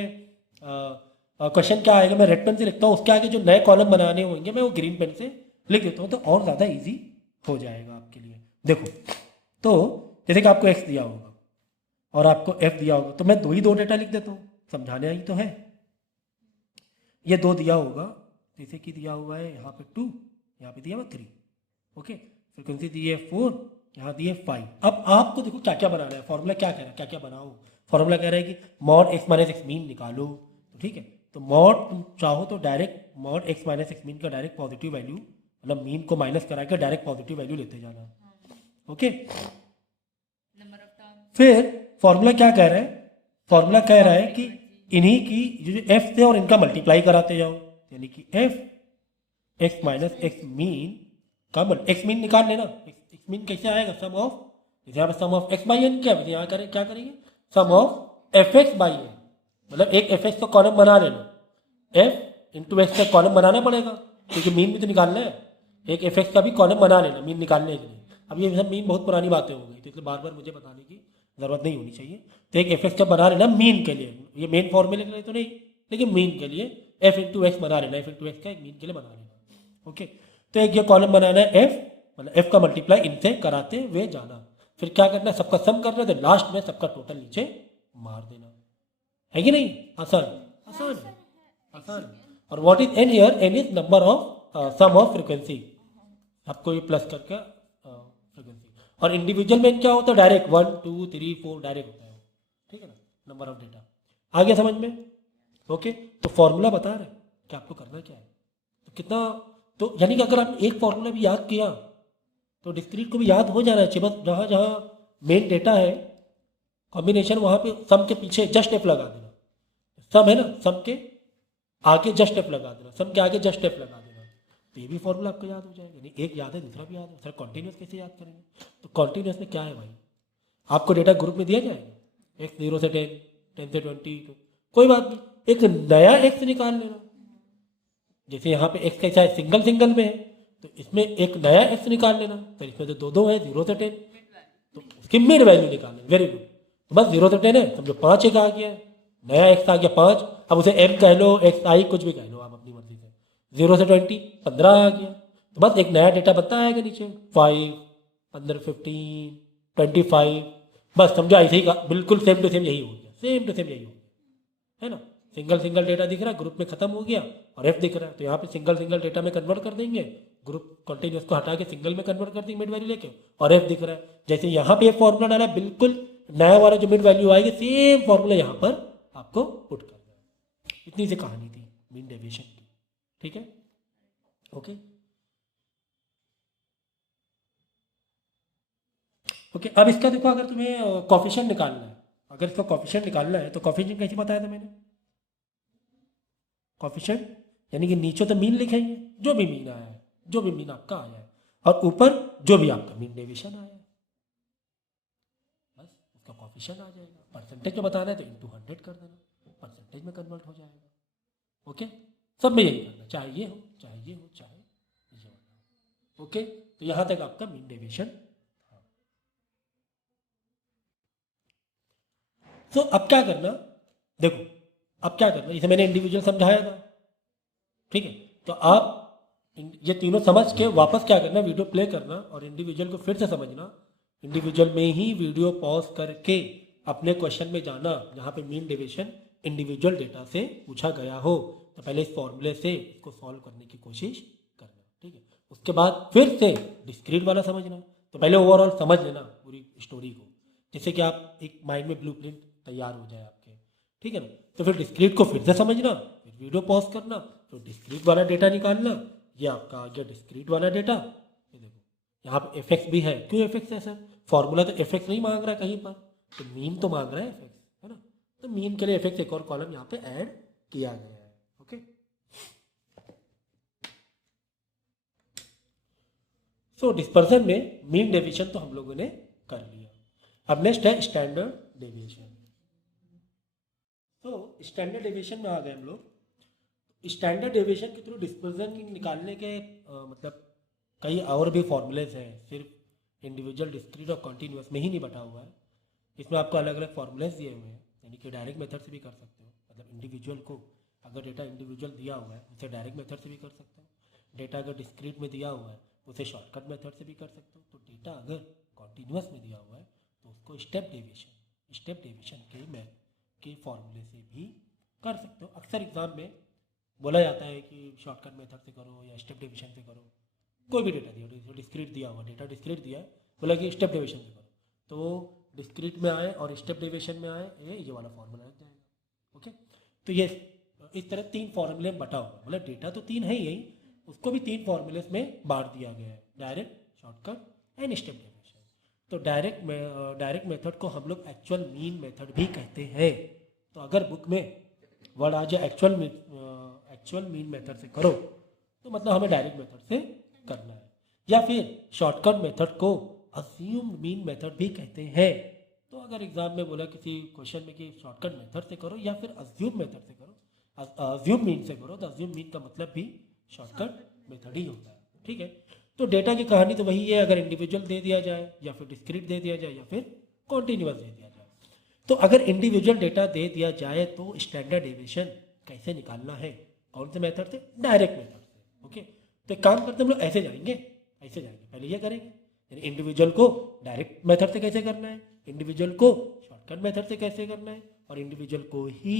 क्वेश्चन क्या आएगा, मैं रेड पेन से लिखता हूँ, उसके आगे जो नए कॉलम बनाने होंगे मैं वो ग्रीन पेन से लिख देता हूँ, तो और ज़्यादा ईजी हो जाएगा आपके लिए। देखो, तो जैसे कि आपको एक्स दिया होगा और आपको एफ दिया होगा, तो मैं दो डेटा लिख देता हूँ, समझाने आई तो है, ये दो दिया होगा, जैसे कि दिया हुआ है यहाँ पे 2, यहाँ पे दिया हुआ 3, ओके, फ्रिक्वेंसी दी है 4, यहाँ दी है 5। अब आपको देखो क्या क्या बनाना है, फॉर्मूला क्या कह रहा है, क्या क्या बनाओ, फॉर्मूला कह रहा है कि mod x minus X mean निकालो, तो ठीक है, तो मॉड तुम चाहो तो direct mod x minus X mean का डायरेक्ट पॉजिटिव वैल्यू, मतलब मीन को माइनस करा के डायरेक्ट पॉजिटिव वैल्यू लेते जाना। ओके, फिर फॉर्मूला क्या कह रहा है, फॉर्मूला कह रहा है कि इन्हीं की जो एफ थे और इनका मल्टीप्लाई कराते जाओ, यानी कि F x minus X mean का एक्स मीन निकाल लेना, एक्स मीन कैसे आएगा, सम ऑफ, जैसे यहाँ पे sum of x by N क्या, यहाँ करें क्या करेंगे, sum of F X by N, मतलब एक एफ एक्स का कॉलम बना लेना, एफ इंटू एक्स का कॉलम बनाना पड़ेगा क्योंकि मीन भी तो निकालना है, एक एफ एक्स का भी कॉलम बना लेना मीन निकालने के लिए। अब ये सब मीन बहुत पुरानी बातें हो गई, तो इसलिए बार बार मुझे बताने की ज़रूरत नहीं होनी चाहिए, तो एक एफ एक्स का बना लेना मीन के लिए, ये मेन फॉर्मूले के लिए तो नहीं, लेकिन मीन के लिए एफ इंटू एक्स बना लेना, एफ इंटू एक्स का एक मीन के लिए बना लेना। ओके, तो एक ये कॉलम बनाना है एफ, मतलब एफ का मल्टीप्लाई इनसे कराते हुए जाना, फिर क्या करना है, सबका सम करना है, तो लास्ट में सबका टोटल नीचे मार देना, है कि नहीं, आसान, आसान है, आसान है। और what is N here, N is number of sum of frequency, आपको ये प्लस करके फ्रिक्वेंसी, और इंडिविजुअल में क्या होता है, डायरेक्ट 1 2 3 4 डायरेक्ट होता है, ठीक है ना, नंबर ऑफ डेटा। आ गया समझ में? ओके, तो फॉर्मूला बता रहे कि आपको करना क्या है, तो कितना, तो यानी कि अगर आपने एक फॉर्मूला भी याद किया तो डिस्क्रीट को भी याद हो जाना चाहिए, बस जहाँ जहाँ मेन डेटा है कॉम्बिनेशन, वहाँ पे सम के पीछे जस्ट एफ लगा देना, सम है ना, सम के आगे जस्ट एफ लगा देना, सम के आगे जस्ट एफ लगा देना, तो ये भी फॉर्मूला आपको याद हो जाएगा, यानी एक याद है दूसरा भी याद है। सर कॉन्टिन्यूस कैसे याद करेंगे, तो कॉन्टिन्यूस में क्या है भाई, आपको डेटा ग्रुप में दिया जाएगा, एक्स 0 से 10, 10 से 20, तो कोई बात नहीं, एक नया एक्स निकाल लेना, जैसे यहाँ पे एक्स कैसा है, सिंगल सिंगल में है, तो इसमें एक नया एक्स निकाल लेना, फिर इसमें तो दो दो है, 0 से 10, तो उसकी मिड वैल्यू निकाल लेना, वेरी गुड, तो बस 0 से 10 है, समझो 5 एक आ गया, नया एक्स आ गया 5, अब उसे एम कह लो, एक्स आई कुछ भी कह लो आप अपनी मर्जी से, 0 से 20 15 आ गया, तो बस एक नया डेटा बनता आएगा नीचे, 5 15 15 25, बस समझो ऐसे ही बिल्कुल सेम टू सेम यही हो गया, सेम टू सेम यही हो गया, है ना, सिंगल सिंगल डेटा दिख रहा है, ग्रुप में खत्म हो गया, और एफ दिख रहा है, तो यहाँ पे सिंगल सिंगल डेटा में कन्वर्ट कर देंगे, ग्रुप कंटिन्यूस को हटा के सिंगल में कन्वर्ट कर देंगे मिड वैल्यू लेके, और एफ दिख रहा है, जैसे यहाँ पे फॉर्मूला डाला बिल्कुल नया वाला जो मिड वैल्यू आएगी, सेम फॉर्मूला यहाँ पर आपको पुट करना है। इतनी सी कहानी थी मीन डेविएशन की, ठीक है, ओके ओके। अब इसका देखो, अगर तुम्हें कॉफिशिएंट निकालना है, अगर इसका कॉफिशिएंट निकालना है, तो कॉफिशिएंट कैसे बताया था मैंने, कॉफिशिएंट यानी कि नीचे तो मीन लिखेंगे, जो भी मीन आया है, जो भी मीन आपका आया है, और ऊपर जो भी आपका मीन डेविएशन आया है, बस इसका कॉफिशिएंट आ जाएगा। परसेंटेज में बताना है तो इंटू 100 कर देना, परसेंटेज में कन्वर्ट हो जाएगा। ओके, सब में यही करना, चाहे ये हो चाहे ये हो चाहे ये हो। ओके, तो यहाँ तक आपका मीन डेविएशन। तो अब क्या करना, देखो अब क्या करना, इसे मैंने इंडिविजुअल समझाया था, ठीक है। तो आप ये तीनों समझ के वापस क्या करना, वीडियो प्ले करना और इंडिविजुअल को फिर से समझना। इंडिविजुअल में ही वीडियो पॉज करके अपने क्वेश्चन में जाना जहाँ पे मीन डेविएशन इंडिविजुअल डेटा से पूछा गया हो, तो पहले इस फॉर्मूले से इसको सॉल्व करने की कोशिश करना, ठीक है। उसके बाद फिर से डिस्क्रीट वाला समझना। तो पहले ओवरऑल समझ लेना पूरी स्टोरी को, जिससे कि आप एक माइंड में ब्लूप्रिंट तैयार हो जाए आपके, ठीक है ना। तो फिर डिस्क्रीट को फिर से समझना, फिर वीडियो पॉज करना, फिर डिस्क्रीट वाला डेटा निकालना। ये आपका आ गया डिस्क्रीट वाला डेटा। ये देखो यहाँ पे एफ भी है, क्यों एफ है सर, फॉर्मूला तो एफ नहीं मांग रहा है कहीं पर, तो मीन तो मांग रहा है एफ, है ना। तो मीन के लिए एफ एक और कॉलम यहाँ पे ऐड किया गया है। ओके, सो डिस्पर्सन में मीन डेविएशन तो हम लोगों ने कर लिया। अब नेक्स्ट है स्टैंडर्ड डेविएशन। तो स्टैंडर्ड डेविएशन में आ गए हम लोग। स्टैंडर्ड डेविएशन के थ्रू डिस्पर्सन निकालने के मतलब कई और भी फॉर्मूलेज हैं, सिर्फ इंडिविजुअल, डिस्क्रीट और कॉन्टिन्यूअस में ही नहीं बटा हुआ है। इसमें आपको अलग अलग फॉर्मूलेज दिए हुए हैं, यानी कि डायरेक्ट मेथड से भी कर सकते हो, मतलब इंडिविजुअल को अगर डेटा इंडिविजुअल दिया हुआ है उसे डायरेक्ट मेथड से भी कर सकते हो। डेटा अगर डिस्क्रीट में दिया हुआ है उसे शॉर्टकट मेथड से भी कर सकते हो। तो डेटा अगर कॉन्टिन्यूअस में दिया हुआ है तो उसको स्टेप डेविएशन के फॉर्मूले से भी कर सकते हो। अक्सर एग्जाम में बोला जाता है कि शॉर्टकट मेथड से करो या स्टेप डेविएशन से करो। कोई भी डेटा दिया, डिस्क्रीट दिया हुआ, डेटा डिस्क्रीट दिया है, बोला कि स्टेप डेविएशन से करो, तो डिस्क्रीट में आए और स्टेप डेविएशन में आए, ये वाला फॉर्मूला लग जाएगा। ओके, तो ये इस तरह 3 फॉर्मूले में बटा हुआ, मतलब डेटा तो 3 है ही यही, उसको भी 3 फॉर्मूले में बांट दिया गया है, direct, shortcut and step deviation. तो डायरेक्ट मेथड को हम लोग एक्चुअल मीन मेथड भी कहते हैं। तो अगर बुक में वर्ड आ जाए एक्चुअल मीन मेथड से करो, तो मतलब हमें डायरेक्ट मेथड से करना है। या फिर शॉर्टकट मेथड को अज्यूम्ड मीन मेथड भी कहते हैं। तो अगर एग्जाम में बोला किसी क्वेश्चन में कि शॉर्टकट मेथड से करो या फिर अज्यूम मेथड से करो, अज्यूम मीन से करो, तो अज्यूम मीन का मतलब भी शॉर्टकट मेथड ही होता है, ठीक है। तो डेटा की कहानी तो वही है, अगर इंडिविजुअल दे दिया जाए या फिर डिस्क्रीट दे दिया जाए या फिर कॉन्टिन्यूअस दे दिया जाए। तो अगर इंडिविजुअल डेटा दे दिया जाए तो स्टैंडर्ड डेविएशन कैसे निकालना है, कौन से मेथड से, डायरेक्ट मेथड से। ओके, तो एक काम करते हम लोग ऐसे जाएंगे, पहले ये करेंगे, यानी इंडिविजुअल को डायरेक्ट मेथड से कैसे करना है, इंडिविजुअल को शॉर्टकट मेथड से कैसे करना है, और इंडिविजुअल को ही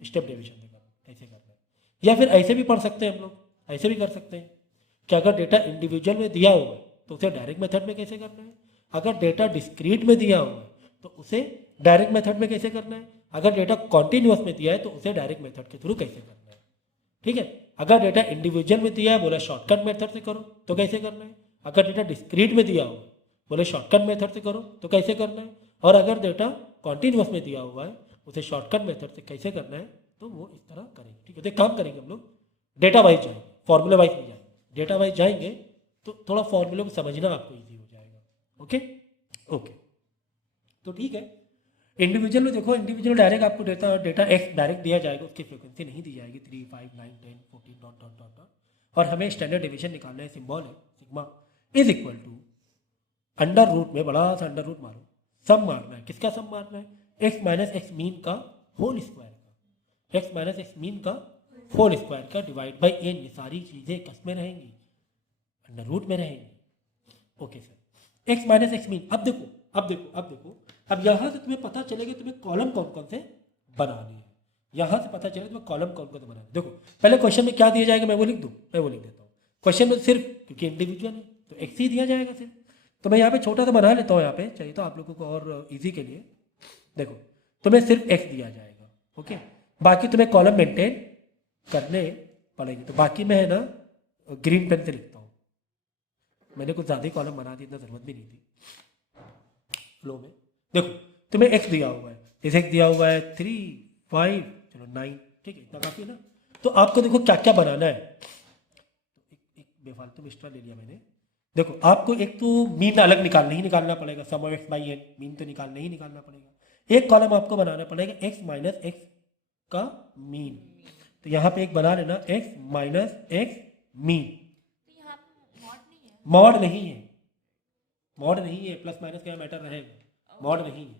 स्टेप डेविएशन से कैसे करना है। या फिर ऐसे भी पढ़ सकते हैं हम लोग, ऐसे भी कर सकते हैं कि अगर डेटा इंडिविजुअल में दिया हुआ है तो उसे डायरेक्ट मेथड में कैसे करना है, अगर डेटा डिस्क्रीट में दिया हुआ है तो उसे डायरेक्ट मेथड में कैसे करना है, अगर डेटा कॉन्टिन्यूअस में दिया है तो उसे डायरेक्ट मेथड के थ्रू कैसे करना है, ठीक है। अगर डेटा इंडिविजुअल में दिया है, बोला शॉर्टकट मेथड से करो, तो कैसे करना है। अगर डेटा डिस्क्रीट में दिया हुआ है, बोले शॉर्टकट मेथड से करो, तो कैसे करना है। और अगर डेटा कॉन्टिन्यूअस में दिया हुआ है, उसे शॉर्टकट मेथड से कैसे करना है, तो वो इस तरह करेंगे, ठीक है। तो एक काम करेंगे हम लोग, डेटा वाइज जाएंगे, फॉर्मूला वाइज नहीं जाएंगे, डेटा वाइज जाएंगे तो थोड़ा फॉर्मूले को समझना आपको ईजी हो जाएगा। ओके ओके, तो ठीक है। इंडिविजुअल में देखो, इंडिविजुअल डायरेक्ट आपको डेटा एक्स डायरेक्ट दिया जाएगा, उसकी फ्रीक्वेंसी नहीं दी जाएगी 3, 5, 9, 10, 14 डॉट डॉट डॉट डॉट, और हमें स्टैंडर्ड डेविएशन निकालना है। सिंबल है sigma is equal to under root में बड़ा सा अंडर रूट मारो, सम मारना है, किसका सम मारना है, एक्स माइनस एक्स मीन का होल स्क्वायर का, एक्स माइनस एक्स मीन का होल स्क्वायर का डिवाइड बाई एन। ये सारी चीजें किस में रहेंगी, अंडर रूट में रहेंगी। Okay sir, x minus X mean. अब देखो अब यहाँ से तुम्हें पता चलेगा तुम्हें कॉलम कौन कौन से बनाने हैं, यहाँ से पता चलेगा तुम्हें कॉलम कौन कौन से बनाने। देखो पहले क्वेश्चन में क्या दिया जाएगा, मैं वो लिख दूँ, मैं वो लिख देता हूँ। क्वेश्चन में सिर्फ क्योंकि इंडिविजुअल है तो एक्स ही दिया जाएगा सिर्फ, तो मैं यहाँ पे छोटा सा बना लेता हूँ, यहाँ पे चाहिए तो आप लोगों को और ईजी के लिए। देखो तुम्हें सिर्फ एक्स दिया जाएगा, ओके, बाकी तुम्हें कॉलम मेंटेन करने पड़ेंगे। तो बाकी मैं है ना ग्रीन पेन से लिखता हूँ, मैंने कुछ ज़्यादा ही कॉलम बना दी, इतना ज़रूरत भी नहीं थी फ्लो में। देखो तुम्हें एक्स दिया हुआ है, जैसे एक्स दिया हुआ है 3, 5, चलो 9, ठीक है, इतना काफ़ी है ना। तो आपको देखो क्या क्या बनाना है, एक बेफालतू एक्स्ट्रा ले लिया मैंने, देखो आपको एक तो मीन अलग निकालना ही निकालना पड़ेगा, sum of x by N, mean तो निकालना ही निकालना पड़ेगा। एक कॉलम आपको बनाना पड़ेगा एक्स माइनस एक्स का मीन। तो यहाँ पे एक बना लेना एक्स माइनस एक्स मीन। तो यहाँ पे मॉड नहीं है? मॉड नहीं है, मॉड नहीं है, प्लस माइनस का मैटर रहेगा, मॉड नहीं है।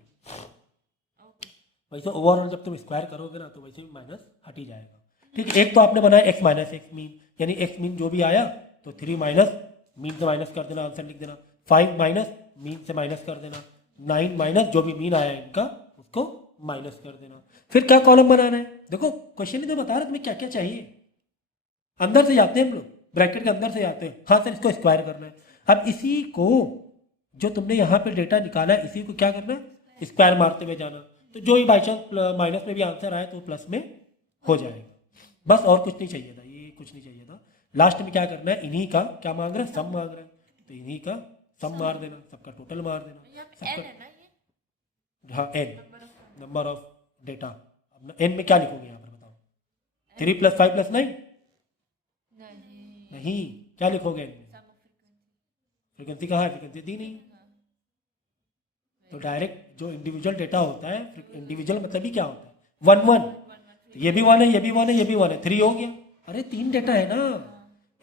ओके। वैसे ओवरऑल जब तुम स्क्वायर करोगे ना तो वैसे भी माइनस हट ही जाएगा। ठीक है, एक तो आपने बनाया एक्स माइनस एक्स मीन, यानी एक्स मीन जो भी आया तो 3 माइनस मीन से माइनस कर देना, आंसर लिख देना। 5 माइनस मीन से माइनस कर देना। 9 माइनस जो भी मीन आया इनका उसको माइनस कर देना। फिर क्या कॉलम बनाना है, देखो क्वेश्चन ही तो बता रहा तुम्हें क्या क्या चाहिए। अंदर से जाते हैं हम लोग, ब्रैकेट के अंदर से जाते हैं। हाँ सर इसको स्क्वायर करना है। अब इसी को जो तुमने यहाँ पे डेटा निकाला है इसी को क्या करना है, स्क्वायर मारते हुए जाना। तो जो ही बाई चांस माइनस में भी आंसर आए तो प्लस में हो जाएगा। बस और कुछ नहीं चाहिए था, ये कुछ नहीं चाहिए था। लास्ट में क्या करना है, इन्हीं का क्या मांग रहा है, सम मांग रहा है, तो इन्हीं का सम मार देना, सबका टोटल मार देना। यहाँ पे n है ना ये? हाँ N, number of number of data. अब एन में क्या लिखोगे यहाँ पर बताओ, 3 + 5 + 9? नहीं, नहीं, क्या लिखोगे एन में? सम ऑफ फ्रीक्वेंसी। फ्रीक्वेंसी कहाँ है, फ्रीक्वेंसी दी नहीं। तो डायरेक्ट जो इंडिविजुअल डेटा होता है, इंडिविजुअल मतलब ही क्या होता है, 1 1। तो ये भी 1 है, ये भी 1 है, ये भी 1 है, 3 हो गया। अरे 3 डेटा है ना,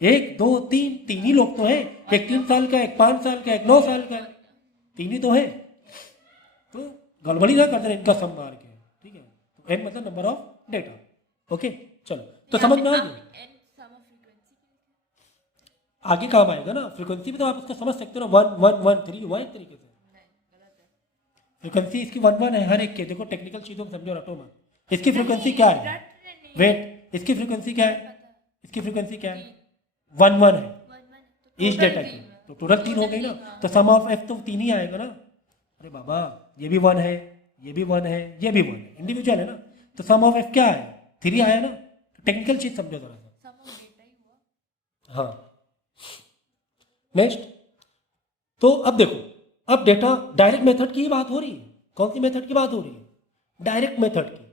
1 2 3, 3 ही लोग तो है, एक 3 साल का, एक 5 साल का, एक 9 साल का, 3 ही तो है। तो गड़बड़ी ना कर देना इनका सम मार के, ठीक है। तो एन मतलब नंबर ऑफ डेटा। ओके चलो, तो समझ में आ गया। n sum of frequency. आगे काम आएगा ना, फ्रीक्वेंसी भी तो आप इसको समझ सकते हो ना, 1 1 1 3 हुआ एक तरीके से। नहीं, गलत है। फ्रीक्वेंसी इसकी 1 1 है हर एक के, देखो टेक्निकल चीजों को समझो रटो मत। इसकी फ्रीक्वेंसी क्या है, वेट, इसकी फ्रीक्वेंसी क्या है, इसकी फ्रीक्वेंसी क्या है, 1 1 है ईच डेटा की, तो टोटल 3 हो गई ना। तो सम ऑफ एफ तो 3 ही आएगा ना। अरे बाबा ये भी 1 है, ये भी 1 है, ये भी 1 है, इंडिविजुअल है ना। तो सम ऑफ एफ क्या है, 3 आया ना। टेक्निकल चीज समझो जरा सा। सम ऑफ डेटा ही हुआ। हाँ नेक्स्ट, तो अब देखो, अब डेटा डायरेक्ट मेथड की ही बात हो रही है। कौन सी मेथड की बात हो रही है, डायरेक्ट मेथड की,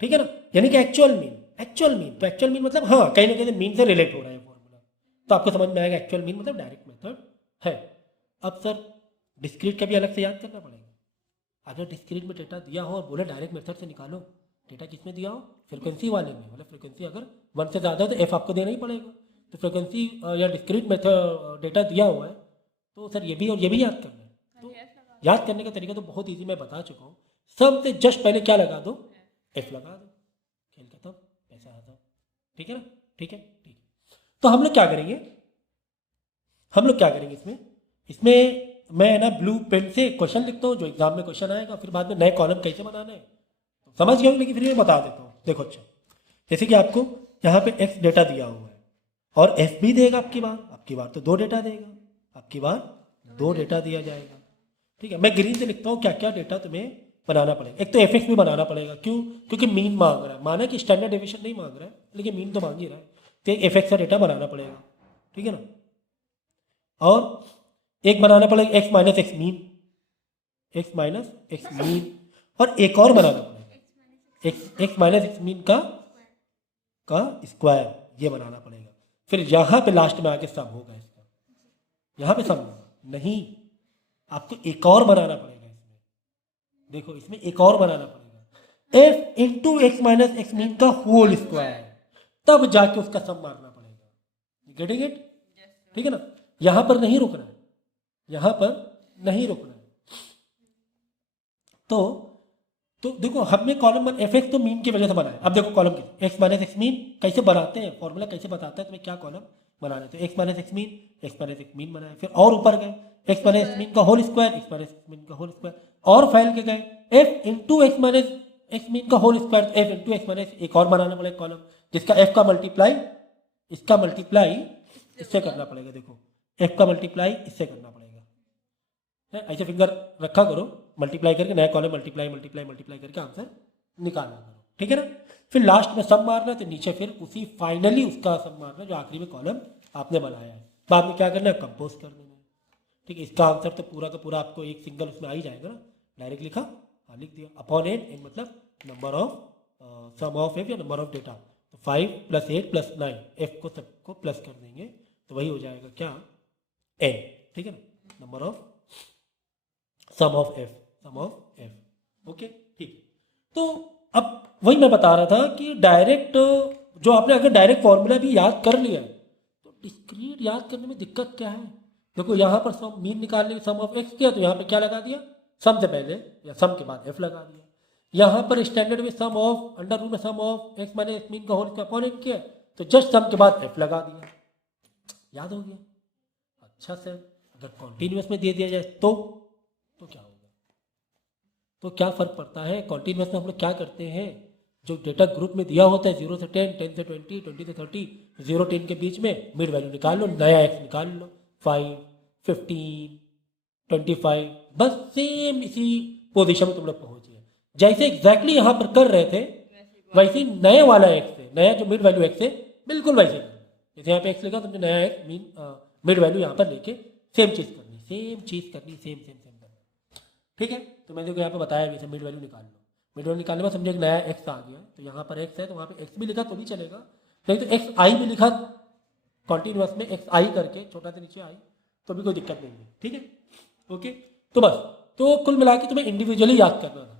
ठीक है ना। यानी कि एक्चुअल मीन, एक्चुअल मीन, तो एक्चुअल मीन मतलब हाँ कहीं ना कहीं मीन से रिलेट हो रहा है फॉर्मूला, तो आपको समझ में आएगा एक्चुअल मीन मतलब डायरेक्ट मेथड है। अब सर डिस्क्रीट का भी अलग से याद करना पड़ेगा। अगर डिस्क्रीट में डेटा दिया हो और बोले डायरेक्ट मेथड से निकालो, डेटा किस में दिया हो, फ्रिक्वेंसी वाले में, मतलब फ्रिक्वेंसी अगर 1 से ज़्यादा हो तो एफ आपको देना ही पड़ेगा। तो फ्रिक्वेंसी या डिस्क्रीट मेथड डेटा दिया हुआ है तो सर ये भी और ये भी याद करना है। तो याद करने का तरीका तो बहुत ईजी, मैं बता चुका हूँ। सबसे जस्ट पहले क्या लगा दो, एफ लगा दो, खेल खत्म, पैसा आता। ठीक है ना, ठीक है ठीक है। तो हम लोग क्या करेंगे, हम लोग क्या करेंगे इसमें, इसमें मैं ना ब्लू पेन से क्वेश्चन लिखता हूँ जो एग्जाम में क्वेश्चन आएगा, फिर बाद में नए कॉलम कैसे बनाना है समझ गए, लेकिन फिर मैं बता देता हूँ। देखो अच्छा, जैसे कि आपको यहाँ पे एक्स डेटा दिया हुआ है और एफ भी देगा आपकी बार तो 2 डेटा देगा, आपकी बार 2 डेटा दिया जाएगा। ठीक है, मैं ग्रीन से लिखता हूँ क्या क्या डेटा तुम्हें बनाना पड़ेगा। एक तो एफ एक्स भी बनाना पड़ेगा, क्यों, क्योंकि मीन मांग रहा है, माना कि स्टैंडर्ड डेविएशन नहीं मांग रहा है लेकिन मीन तो मांग ही रहा है, तो एफ एक्स का डेटा बनाना पड़ेगा, ठीक है ना। और एक बनाना पड़ेगा x minus X mean, x minus X mean, और एक और बनाना पड़ेगा एक्स माइनस एक्स मीन का स्क्वायर, ये बनाना पड़ेगा। फिर यहाँ पे लास्ट में आके सम होगा इसका, यहाँ पे सम होगा नहीं, आपको एक और बनाना पड़ेगा इसमें। देखो इसमें एक और बनाना पड़ेगा, F into X minus X mean का होल स्क्वायर, तब जाके उसका सम मारना पड़ेगा। गेटिंग इट, ठीक है ना। यहां पर नहीं रुकना है, यहां पर नहीं रुकना है। तो देखो हमने कॉलम एफ एक्स तो मीन की वजह से बनाया। अब देखो कॉलम की एक्स माइनस एक्स मीन कैसे बनाते हैं, फॉर्मूला कैसे बताता है तुम्हें क्या कॉलम बनाना है। तो एक्स माइनस एक्स मीन बनाया, फिर और ऊपर गए एक्स माइनस एक्स मीन का whole square, X minus X mean का होल स्क्वायर, और फैल के गए F into X minus X mean का whole square, F into X minus एक और बनाना पड़ेगा कॉलम, जिसका एफ का मल्टीप्लाई इसका मल्टीप्लाई इससे करना पड़ेगा। देखो एफ का मल्टीप्लाई इससे करना पड़ेगा, ऐसे फिंगर रखा करो, मल्टीप्लाई करके नया कॉलम मल्टीप्लाई मल्टीप्लाई मल्टीप्लाई करके आंसर निकालना करो, ठीक है ना। फिर लास्ट में सब मारना, तो नीचे फिर उसी फाइनली उसका सब मारना जो आखिरी में कॉलम आपने बनाया है। बाद में क्या करना है, कंपोज कर देना है, ठीक है। इसका आंसर तो पूरा का पूरा आपको एक सिंगल उसमें आ ही जाएगा ना, डायरेक्ट लिखा, हाँ लिख दिया, अपॉन एन मतलब number of sum of F या नंबर ऑफ डेटा, तो 5 + 8 + 9 एफ को सबको प्लस कर देंगे तो वही हो जाएगा क्या, n, ठीक है ना, number of sum of f, okay ठीक। तो अब वही मैं बता रहा था कि डायरेक्ट जो आपने अगर डायरेक्ट फॉर्मूला भी याद कर लिया तो डिस्क्रीट याद करने में दिक्कत क्या है। देखो यहाँ पर सम मीन निकालने सम ऑफ x किया तो यहाँ पे क्या लगा दिया, सम से पहले या सम के बाद f लगा दिया। यहाँ पर स्टैंडर्ड में सम ऑफ अंडर रूट में सम ऑफ x माइनस मीन का होल स्क्वायर अपॉन n किया तो जस्ट सम के बाद f लगा दिया, याद हो गया। अच्छा सर अगर कॉन्टिन्यूस में दे दिया जाए तो क्या होगा, तो क्या फर्क पड़ता है। कॉन्टिन्यूस में हम लोग क्या करते हैं, जो डेटा ग्रुप में दिया होता है 0 से 10, 10 से 20, 20 से 30, 0 10 के बीच में मिड वैल्यू निकाल लो, नया x निकाल लो, 5, 15, 25, बस सेम इसी पोजीशन में तुम लोग पहुंच गए। जैसे एग्जैक्टली यहाँ पर कर रहे थे वैसे नए वाला x से, नया जो मिड वैल्यू x है बिल्कुल वैसे करना। जैसे यहाँ पे x लिखा तुमने नया x मिड वैल्यू यहाँ पर लेके सेम चीज़ करनी, सेम करना, ठीक है। तो मैंने को यहाँ पे बताया भी मिड वैल्यू निकाल लो, मिड वैल्यू निकालने में समझे नया x आ गया तो यहाँ पर x है तो वहाँ पे x भी लिखा तो भी चलेगा, नहीं तो x i भी लिखा कॉन्टिन्यूस में x i करके छोटा से नीचे आई तो भी कोई दिक्कत नहीं है, ठीक है ओके। तो बस तो कुल मिला के तुम्हें इंडिविजुअली याद करना था,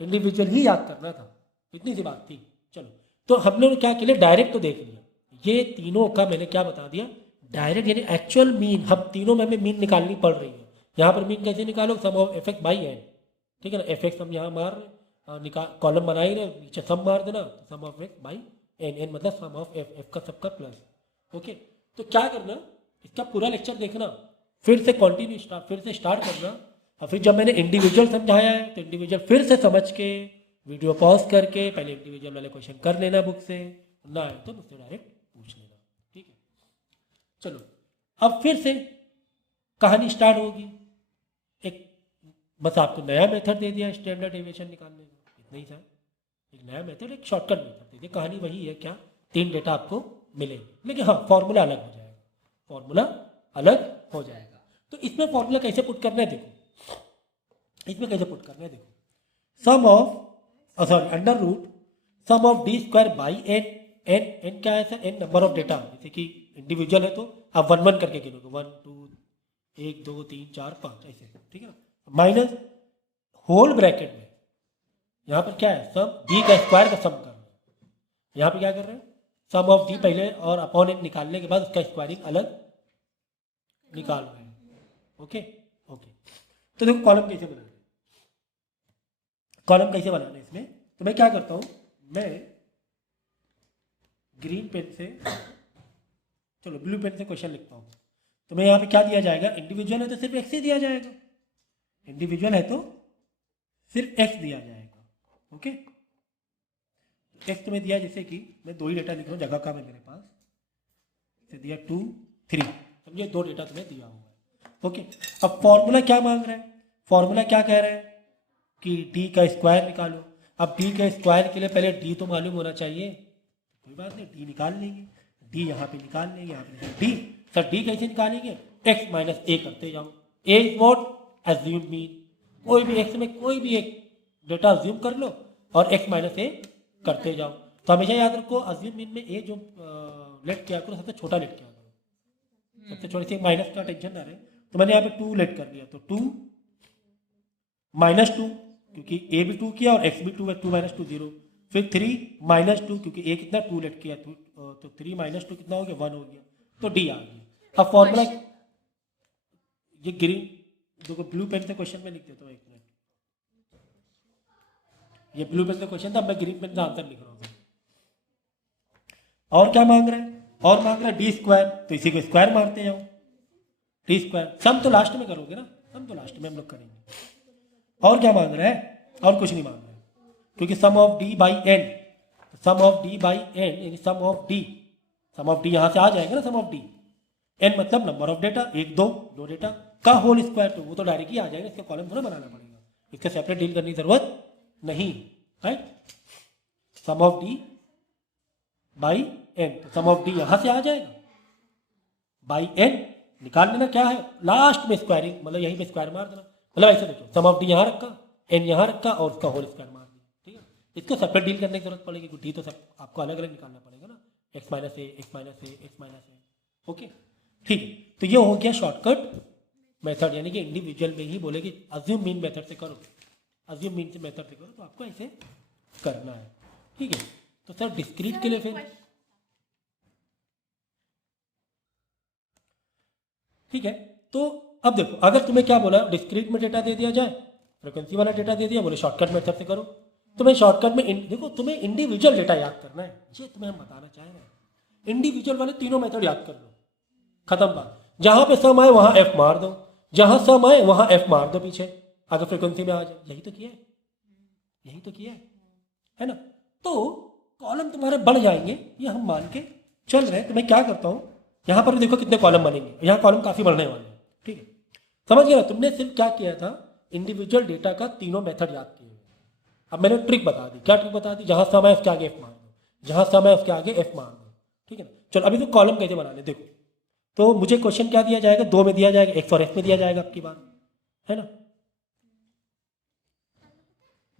इंडिविजुअल ही याद करना था, इतनी सी बात थी। चलो तो हम लोग क्या के लिए डायरेक्ट तो देख लिया, ये तीनों का मैंने क्या बता दिया, डायरेक्ट यानी एक्चुअल मीन, हम तीनों में हमें मीन निकालनी पड़ रही है। यहाँ पर मीन कैसे निकालो, sum of F X by N, ठीक है ना, एफ एक्स हम यहाँ मार रहे निकाल कॉलम बना ही रहे, नीचे सम मार देना तो sum of x by n, n मतलब सम ऑफ एफ, एफ का सबका प्लस, ओके। तो क्या करना, इसका पूरा लेक्चर देखना, फिर से कंटिन्यू स्टार्ट, फिर से स्टार्ट करना, और फिर जब मैंने इंडिविजुअल समझाया है तो इंडिविजुअल फिर से समझ के वीडियो पॉज करके पहले इंडिविजुअल वाले क्वेश्चन कर लेना बुक से, ना आए तो मुझसे डायरेक्ट पूछ लेना, ठीक है। चलो अब फिर से कहानी स्टार्ट होगी। एक बस आपको नया मेथड दे दिया स्टैंडर्ड डेविएशन निकालने का, इतना ही था, एक नया मेथड, एक शॉर्टकट मेथड दे दिया। कहानी वही है, क्या 3 डेटा आपको मिलेंगे, लेकिन हाँ फॉर्मूला अलग हो जाएगा, फॉर्मूला अलग हो जाएगा। तो इसमें फॉर्मूला कैसे पुट करना है देखो, इसमें कैसे पुट करना है देखो, sum of sorry under root sum of d square by n, n n क्या है sir, n number of data, जैसे कि इंडिविजुअल है तो आप 1 1 करके गिनोगे, 1 2 1 2 3 4 5 ऐसे, ठीक है ना, माइनस होल ब्रैकेट में यहाँ पर क्या है, सम डी का स्क्वायर का सम करना, यहाँ पे क्या कर रहे हैं, सम ऑफ डी पहले और अपॉन एन निकालने के बाद उसका स्क्वायरिंग अलग निकाल रहे हैं, ओके ओके। तो देखो कॉलम कैसे बनाना है, कॉलम कैसे बनाना है इसमें, तो मैं क्या करता हूँ, मैं ग्रीन पेन से, चलो ब्लू पेन से क्वेश्चन लिखता हूँ। तो मैं यहाँ पे क्या दिया जाएगा, इंडिविजुअल है तो सिर्फ एक्स ही दिया जाएगा, इंडिविजुअल है तो सिर्फ एक्स दिया जाएगा, ओके। एक्स तुम्हें दिया, जैसे कि मैं 2 ही डेटा लिख रहा हूँ, जगह कम है मेरे पास, इसे दिया 2 3, समझिए 2 डेटा तुम्हें दिया हुआ है, ओके। अब फॉर्मूला क्या मांग रहा है, फॉर्मूला क्या कह रहा है कि डी का स्क्वायर निकालो। अब डी का स्क्वायर के लिए पहले डी तो मालूम होना चाहिए, कोई बात नहीं, डी निकाल लेंगे, डी यहाँ पे निकाल लेंगे, यहाँ पे डी, सर डी कैसे निकालेंगे, एक्स माइनस ए करते जाओ, ए इज वॉट एज्यूम मीन, कोई भी एक्स में कोई भी एक डेटा अज्यूम कर लो और एक्स माइनस ए करते जाओ। तो हमेशा याद रखो अज्यूम मीन में ए जो लेट किया करो सबसे छोटा लेट किया करो, सबसे छोटी सी माइनस का टेंशन ना रहे। तो मैंने यहाँ पे 2 लेट कर दिया, तो 2 माइनस 2 क्योंकि ए भी 2 किया और एक्स भी 2 है, 2 माइनस 2 0, फिर 3 माइनस 2 क्योंकि ए कितना 2 लेट किया, तो 3 माइनस 2 कितना हो गया, 1 हो गया, तो डी आ गया। अब फॉर्मूला ये ग्रीन, देखो ब्लू पेन से क्वेश्चन में लिख देता हूँ, एक मिनट, ये ब्लू पेन से क्वेश्चन था, मैं ग्रीन पेन से आंसर लिख रहा हूँ। और क्या मांग रहा है, और मांग रहा है डी स्क्वायर, तो इसी को स्क्वायर मारते जाओ, डी स्क्वायर, सम तो लास्ट में करोगे ना, सम तो लास्ट में हम लोग करेंगे। और क्या मांग रहा है, और कुछ नहीं मांग रहा है, क्योंकि sum of D by n, sum of D by n यानी सम ऑफ डी यहाँ से आ जाएगा ना, सम ऑफ डी, एन मतलब नंबर ऑफ डेटा, 1 2 डेटा का होल स्क्वायर, तो वो तो डायरेक्ट ही आ जाएगा, इसका कॉलम थोड़ा बनाना पड़ेगा, इसका सेपरेट डील करने की जरूरत नहीं, right. Sum of D by N, तो सम ऑफ डी यहाँ से आ जाएगा, बाई एन निकाल लेना, क्या है लास्ट में स्क्वायरिंग, मतलब यहीं पे स्क्वायर मार देना, मतलब ऐसे देखो सम ऑफ डी यहाँ रखा, एन यहाँ रखा और उसका होल स्क्वायर मार दिया, ठीक है। इसको सेपरेट डील करने की जरूरत पड़ेगी, क्योंकि डी तो सब आपको अलग अलग निकालना पड़ेगा ना, एक्स माइनस ए, एक्स माइनस ए, एक्स माइनस ए, ओके। ठीक है, तो ये हो गया शॉर्टकट मेथड, यानी कि इंडिविजुअल में ही बोले कि अज्यूम मीन मेथड से करो, अज्यूम मीन से मेथड से करो, तो आपको ऐसे करना है। ठीक है, तो सर डिस्क्रीट के लिए फिर ठीक है। तो अब देखो, अगर तुम्हें क्या बोला, डिस्क्रीट में डेटा दे दिया जाए, फ्रिक्वेंसी वाला डेटा दे दिया, बोले शॉर्टकट मेथड से करो, तुम्हें शॉर्टकट में देखो तुम्हें इंडिविजुअल डेटा याद करना है, ये तुम्हें हम बताना चाह रहे हैं। इंडिविजुअल वाले तीनों मेथड याद कर लो, खत्म बात। जहां पे सम आए वहां एफ मार दो, जहां सम आए वहां एफ मार दो पीछे, अगर फ्रिक्वेंसी में आ जाए। यही तो किया है, यही तो किया है ना। तो कॉलम तुम्हारे बढ़ जाएंगे, ये हम मान के चल रहे हैं। तो मैं क्या करता हूं, यहां पर देखो कितने कॉलम बनेंगे, यहाँ कॉलम काफी बढ़ने वाले हैं। ठीक है, समझ गया ना, तुमने सिर्फ क्या किया था, इंडिविजुअल डेटा का तीनों मेथड याद किए। अब मैंने ट्रिक बता दी, क्या ट्रिक बता दी, जहां सम है उसके आगे एफ मार दो, जहां सम है उसके आगे एफ मार दो। ठीक है ना, चलो अभी तो कॉलम कैसे बनाने देखो। तो मुझे क्वेश्चन क्या दिया जाएगा, 2 में दिया जाएगा, एक्स और एफ में दिया जाएगा, आपकी बात है ना।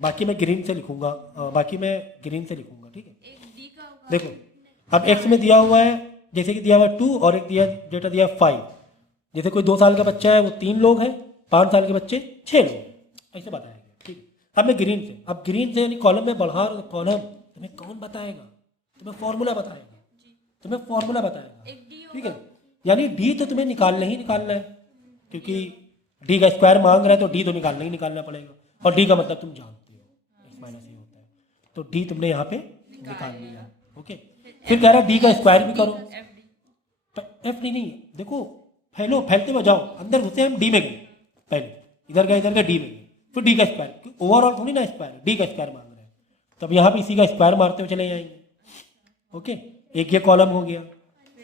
बाकी मैं ग्रीन से लिखूंगा, बाकी मैं ग्रीन से लिखूंगा। ठीक है, एक डी का होगा, देखो अब एक्स में दिया हुआ है, जैसे कि दिया हुआ है 2 और एक दिया डेटा दिया है 5। जैसे कोई 2 साल का बच्चा है वो 3 लोग हैं, 5 साल के बच्चे 6 लोग, ऐसे बताया गया। ठीक है, अब मैं ग्रीन से, अब ग्रीन से यानी कॉलम में बढ़ा रहा हूं, कॉलम तुम्हें कौन बताएगा, तुम्हें फॉर्मूला बताएगा, तुम्हें फॉर्मूला बताएगा। एक डी ठीक है, यानी डी तो तुम्हें निकालना ही निकालना है, क्योंकि डी का स्क्वायर मांग रहा है तो डी तो निकालना ही निकालना पड़ेगा, और डी का मतलब तुम जानते हो, एक्स माइनस ए होता है, तो डी तुमने यहाँ पे निकाल लिया। ओके, फिर कह रहा है डी का स्क्वायर भी करो, एफ डी, एफ डी नहीं, देखो फैलते हुए जाओ, अंदर घुसे हम डी में गए, पहले इधर गए डी में गए, फिर डी का स्क्वायर, ओवरऑल थोड़ी ना स्क्वायर, डी का स्क्वायर मांग रहे हैं, तब यहाँ पे इसी का स्क्वायर मारते हुए चले जाएंगे। ओके, एक ये कॉलम हो गया।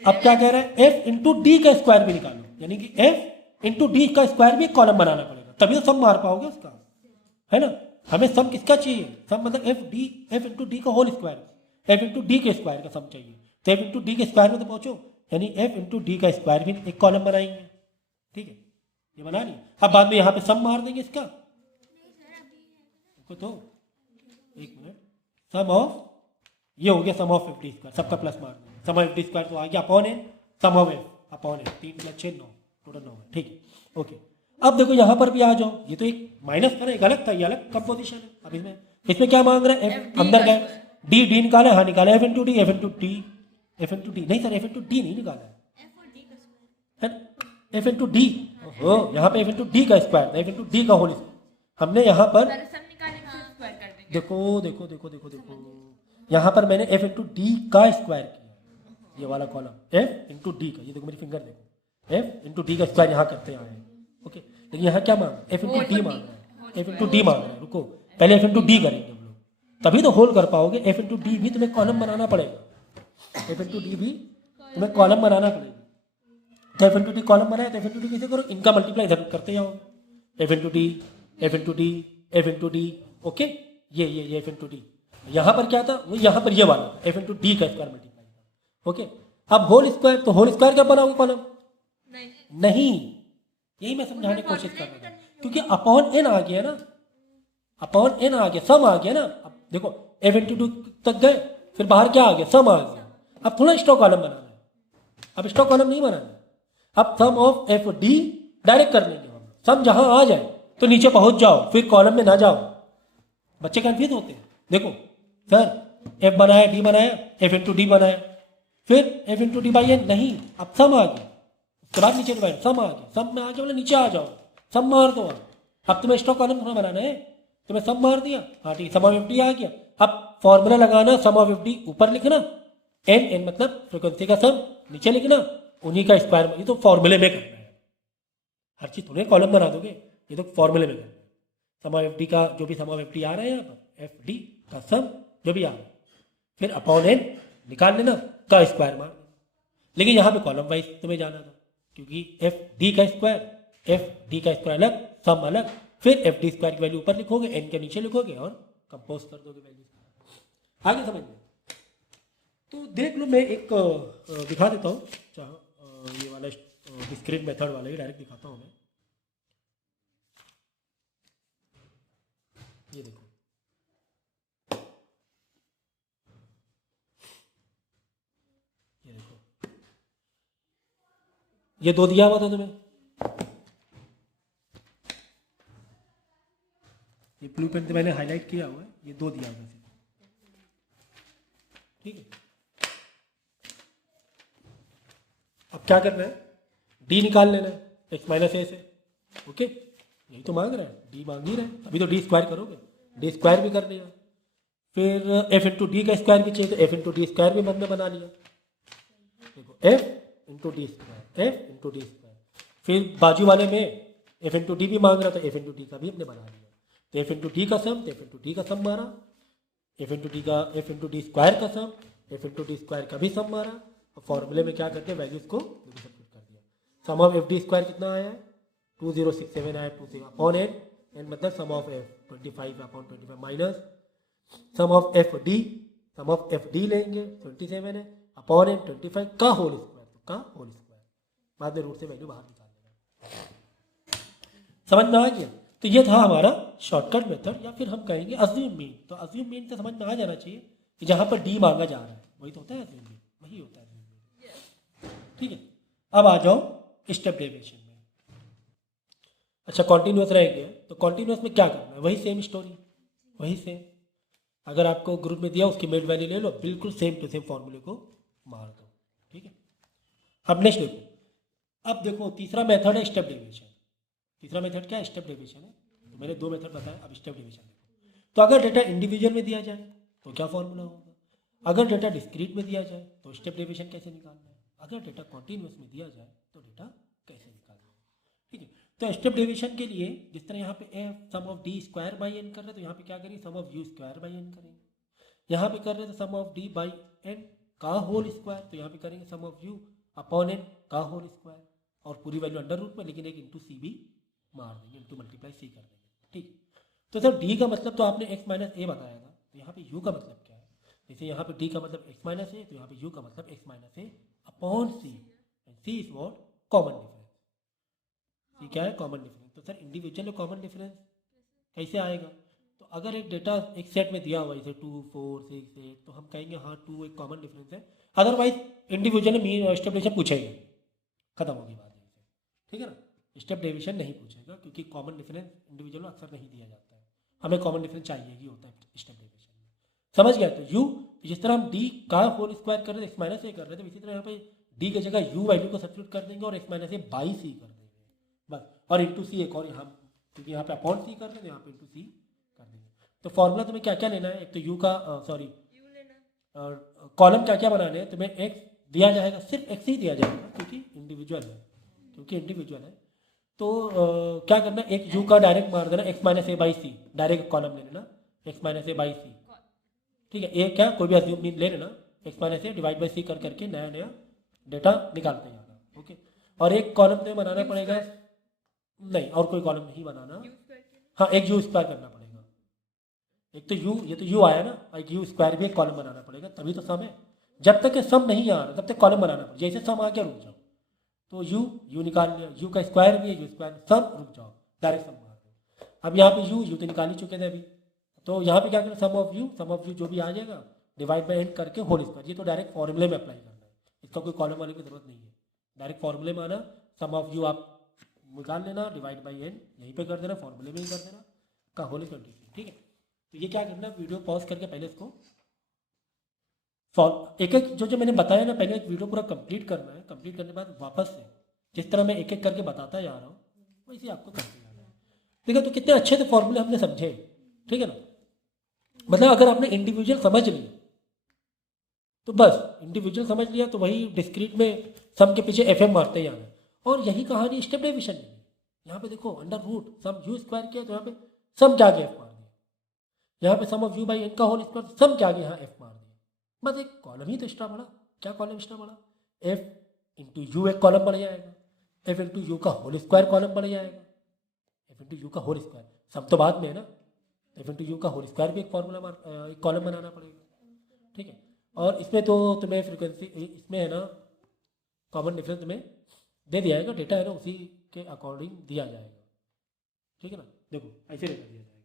अब क्या कह रहा है, एफ इंटू डी का स्क्वायर भी निकालो, यानी कि एफ इंटू डी का स्क्वायर भी एक कॉलम बनाना पड़ेगा, तभी तो सब मार पाओगे उसका, है ना। हमें सम किसका चाहिए, सम मतलब एफ इंटू डी का whole square, F into D के स्क्वायर का सम चाहिए, तो एफ इंटू डी के स्क्वायर में तो पहुंचो, यानी एफ इंटू डी का स्क्वायर भी एक कॉलम बनाएंगे। ठीक है, ये बना ली। अब बाद में यहाँ पे सम मार देंगे इसका, तो एक मिनट, सम ऑफ, ये हो गया sum of F D square, सबका प्लस मार देंगे, sum of F D square तो आ गया upon N, sum of F upon N, 3 + 6 9, total 9 है। ठीक है, ओके। अब देखो यहाँ पर भी आ जाओ, ये तो एक माइनस था ना, एक अलग था, ये अलग कंपोजिशन है। अब इसमें क्या मांग रहा है, एफ अंदर गए, डी निकाला, हाँ निकाला, F into D, F into D, F into D नहीं सर, एफ इंटू डी नहीं निकाला है, एफ इंटू डी, हो यहाँ पे एफ इंटू डी का स्क्वायर, एफ इंटू डी का होल, हमने यहाँ पर सब निकालने का स्क्वायर कर देंगे। देखो यहाँ पर मैंने एफ इंटू डी का स्क्वायर किया, ये वाला कॉलम एफ इंटू डी का, ये देखो मेरी फिंगर देखो, एफ इंटू डी का स्क्वायर यहाँ करते आए हैं। ओके, लेकिन यहाँ क्या मांग, एफ इंटू डी मांग रहा है, एफ इंटू डी मांग रहा है, रुको पहले एफ इंटू डी करेंगे हम लोग, तभी तो होल कर पाओगे। एफ इंटू डी भी तुम्हें कॉलम बनाना पड़ेगा, एफ इंटू डी भी तुम्हें कॉलम बनाना पड़ेगा। तो एफ इंटू डी कॉलम बनाया, तो एफ इंटू डी कैसे करो, इनका मल्टीप्लाई इधर करते जाओ, F into D, F into D, F into D. Okay, ये एफ इंटू डी, यहाँ पर क्या था, वो यहाँ पर ये वाला एफ इंटू डी का स्क्वायर मल्टीप्लाई। ओके, अब होल स्क्वायर, तो होल स्क्वायर क्या बनाओगे कॉलम, नहीं, यही मैं समझाने की कोशिश कर रहा था, क्योंकि अपॉन एन आ गया ना, अपॉन एन आ गया, सम आ गया ना। अब देखो एफ इंटू टू तक गए, फिर बाहर क्या आ गया, सम आ गया। अब थोड़ा स्टॉक कॉलम बनाना है, अब स्टॉक कॉलम नहीं बनाना है, अब सम ऑफ एफ डी डायरेक्ट कर लेंगे हम, सम जहां आ जाए तो नीचे पहुंच जाओ, फिर कॉलम में ना जाओ। बच्चे कंफ्यूज होते हैं, देखो सर एफ बनाया, डी बनाया, एफ इंटू डी बनाया, फिर F into D by N, नहीं अब सम आ गया, उसके बाद नीचे डिवाइड, सम आ गया, सम में आ गया बोले नीचे आ जाओ, सम मार दो। अब तुम्हें स्टॉक कॉलम थोड़ा बनाना है, तुम्हें सम मार दिया, हाँ ठीक, सम ऑफ एफ डी आ गया। अब फॉर्मूला लगाना, सम ऑफ एफ डी ऊपर लिखना, एन मतलब फ्रिक्वेंसी का सम, नीचे लिखना उन्हीं का स्क्वायर, ये तो फॉर्मूले में करना है, हर चीज थोड़े कॉलम बना दोगे, ये तो फॉर्मूले में करना है। सम ऑफ एफ डी का जो भी सम ऑफ एफ डी आ रहा है यहाँ पर, एफ डी का सम जो भी आ रहा है, फिर अपॉन एन निकाल लेना, का स्क्वायर मार, लेकिन यहाँ पे कॉलम वाइज तुम्हें जाना था, क्योंकि एफ डी का स्क्वायर अलग, सम अलग, फिर एफ डी स्क्वायर की वैल्यू ऊपर लिखोगे, एन के नीचे लिखोगे और कंपोज कर दोगे वैल्यू। आगे समझ में, तो देख लो, मैं एक दिखा देता हूँ, चाहो ये वाला डिस्क्रीट मेथड वाला ही डायरेक्ट दिखाता हूँ मैं। ये देखो, ये 2 दिया हुआ था तुम्हें, ये ब्लू पेन से मैंने हाईलाइट किया हुआ है, ये 2 दिया हुआ है, ठीक है। अब क्या करना है, डी निकाल लेना है एक्स माइनस ए से, ओके। यही तो मांग रहा है, डी मांग ही रहा है, अभी तो डी स्क्वायर करोगे, डी स्क्वायर भी कर लिया, फिर एफ इंटू डी का स्क्वायर भी चाहिए तो एफ इंटू डी स्क्वायर भी हमने बना लिया, देखो F into D square, F into D square. फिर बाजू वाले में एफ इंटू डी भी मांग रहा था, एफ इंटू डी का भी हमने बना लिया, तो एफ इंटू डी का सम, तो एफ इंटू डी का सम मारा, एफ इंटू डी का, एफ इंटू डी स्क्वायर का सम, एफ इंटू डी स्क्वायर का भी सम मारा, और फॉर्मूले में क्या करते हैं, वैल्यूज को सब्स्टिट्यूट कर दिया। सम ऑफ एफ डी स्क्वायर कितना आया है, 2067 आया, 2 अपॉन एन, एन मतलब sum of f 25 upon 25 minus sum of F d, sum of F d लेंगे 27 है अपॉन एन 25 का होल स्क्वायर, का होल स्क्वायर, बाद में रूट से वैल्यू बाहर निकाल देना। समझ में आ गया? तो ये था हमारा शॉर्टकट मेथड, या फिर हम कहेंगे अज्यूम मीन। तो अज्यूम मीन से समझ में आ जाना चाहिए कि जहां पर डी मांगा जा रहा है वही तो होता है अज्यूम मीन, वही होता है अज्यूम मीन, ठीक है। अब आ जाओ स्टेप डेविएशन में। अच्छा कॉन्टिन्यूस रह गया, तो कॉन्टिन्यूस में क्या करना है, वही सेम स्टोरी, वही सेम, अगर आपको ग्रुप में दिया उसकी मिड वैल्यू ले लो, बिल्कुल सेम टू सेम फॉर्मूले को मार दो, ठीक है। अब नेक्स्ट देखो, अब देखो तीसरा मेथड है स्टेप डेविएशन। तीसरा मेथड क्या है, स्टेप डेविएशन है। तो मैंने 2 मेथड बताया, अब स्टेप डेविएशन देखो। तो अगर डेटा इंडिविजुअल में दिया जाए तो क्या फॉर्मूला होगा, अगर डेटा डिस्क्रीट में दिया जाए तो स्टेप डेविएशन कैसे निकालना है, अगर डेटा कॉन्टिन्यूस में दिया जाए तो डेटा कैसे निकालना है, ठीक है। तो स्टेप डेविएशन के लिए जिस तरह यहाँ पे f sum of d square by n कर रहे हैं, तो यहाँ पे क्या करेंगे, sum of u square by n करेंगे। यहाँ पे कर रहे हैं तो sum of D by n का होल स्क्वायर, तो यहाँ पे करेंगे sum of u upon n का होल स्क्वायर, और पूरी वैल्यू अंडर रूट में, लेकिन एक इंटू सी भी मार देंगे, इंटू मल्टीप्लाई सी कर देंगे, ठीक। तो सर डी का मतलब तो आपने एक्स माइनस ए बताया था, तो यहाँ पे यू का मतलब क्या है, जैसे यहाँ पे डी का मतलब एक्स माइनस ए, तो यहाँ पे यू का मतलब X minus A upon C, and C is what, common difference. C क्या है, कॉमन डिफरेंस। तो सर इंडिविजुअल में कॉमन डिफरेंस कैसे आएगा, तो अगर एक डेटा एक सेट में दिया हुआ जैसे 2 4 6 8, तो हम कहेंगे हाँ 2 एक कॉमन डिफरेंस है, अदरवाइज इंडिविजुअल में स्टेप डेविएशन पूछेगा, खत्म होगी बात, ठीक है ना। स्टेप डेविएशन नहीं पूछेगा क्योंकि कॉमन डिफरेंस इंडिविजुअल अक्सर नहीं दिया जाता है, हमें कॉमन डिफरेंस चाहिए ही होता है स्टेप डेविएशन में, समझ गया। तो यू जिस तरह हम डी का होल स्क्वायर कर रहे थे, एक्स माइनस ए कर रहे थे, इसी तरह यहाँ पे डी की जगह यू वैल्यू को सब्स्टिट्यूट कर देंगे और x minus A by c कर देंगे बस, और इंटू सी एक और यहाँ, क्योंकि यहाँ पे अपॉन सी कर रहे थे, यहाँ पे इंटू सी कर देंगे। तो फॉर्मूला तुम्हें क्या क्या लेना है, एक तो यू का सॉरी कॉलम क्या क्या बनाने हैं, तुम्हें एक्स दिया जाएगा, सिर्फ एक्स ही दिया जाएगा क्योंकि इंडिविजुअल है, क्योंकि इंडिविजुअल है। तो क्या करना, एक यू का डायरेक्ट मार देना x minus A by c, direct column ले लेना x minus A by c, ठीक है। ए क्या कोई भी अज्यूम ले लेना, x minus a divide by c कर करके नया नया डेटा निकालते जाना, ओके। और एक कॉलम तुम्हें बनाना पड़ेगा, नहीं और कोई कॉलम नहीं बनाना, हाँ एक यू स्क्वायर करना पड़ेगा, एक तो यू, ये तो यू आया ना, एक यू स्क्वायर भी एक कॉलम बनाना पड़ेगा, तभी तो सम है। जब तक ये सम नहीं आ रहा तब तक कॉलम बनाना पड़ेगा, जैसे सम आ गया रुक जाओ, तो यू निकाल लिया, यू का स्क्वायर भी है, यू स्क्वायर सब रुक जाओ, डायरेक्ट सम मार दो। अब यहाँ पे यू तो निकाल ही चुके थे अभी, तो यहाँ पे क्या करना, सम ऑफ यू जो भी आ जाएगा डिवाइड बाई एन करके होल स्क्वायर, ये तो डायरेक्ट फॉर्मूले में अप्लाई करना है, इसका कोई कॉलम वाले की जरूरत नहीं है, डायरेक्ट फॉर्मूले में आना, सम ऑफ यू आप निकाल लेना डिवाइड बाई एन यहीं पे कर देना, फॉर्मूले में ही कर देना, का होल स्क्वायर, ठीक है। तो ये क्या करना, वीडियो पॉज करके पहले इसको एक एक जो मैंने बताया ना, पहले वीडियो पूरा कंप्लीट करना है, कंप्लीट करने के बाद वापस से जिस तरह मैं एक एक करके बताता जा रहा हूँ वैसे आपको करते जाना है, ठीक है। तो कितने अच्छे से फॉर्मूले हमने समझे, ठीक है ना। मतलब अगर आपने इंडिविजुअल समझ लिया तो बस, इंडिविजुअल समझ लिया तो वही डिस्क्रीट में सम के पीछे एफ एम मारते जाना, और यही कहानी स्टेप डेविएशन में। यहाँ पे देखो under root sum U square किया तो यहाँ पे सम के आगे एफ मार दिया, यहाँ पे sum of you by n का होल स्क्वायर सम के आगे यहाँ एफ मार दिया, बस एक कॉलम ही तो एक्स्ट्रा बढ़ा। क्या कॉलम एक्स्ट्रा बढ़ा, एफ इंटू यू एक कॉलम बढ़ जाएगा, एफ इंटू यू का होल स्क्वायर कॉलम बढ़ जाएगा, एफ इंटू यू का होल स्क्वायर सब तो बाद में है ना, एफ इंटू यू का होल स्क्वायर भी एक फॉर्मूला एक कॉलम बनाना पड़ेगा, ठीक है। और इसमें तो तुम्हें फ्रीक्वेंसी इसमें है ना, कॉमन डिफरेंस तुम्हें दे दिया जाएगा, डेटा है ना उसी के अकॉर्डिंग दिया जाएगा, ठीक है ना। देखो ऐसे डेटा दिया जाएगा,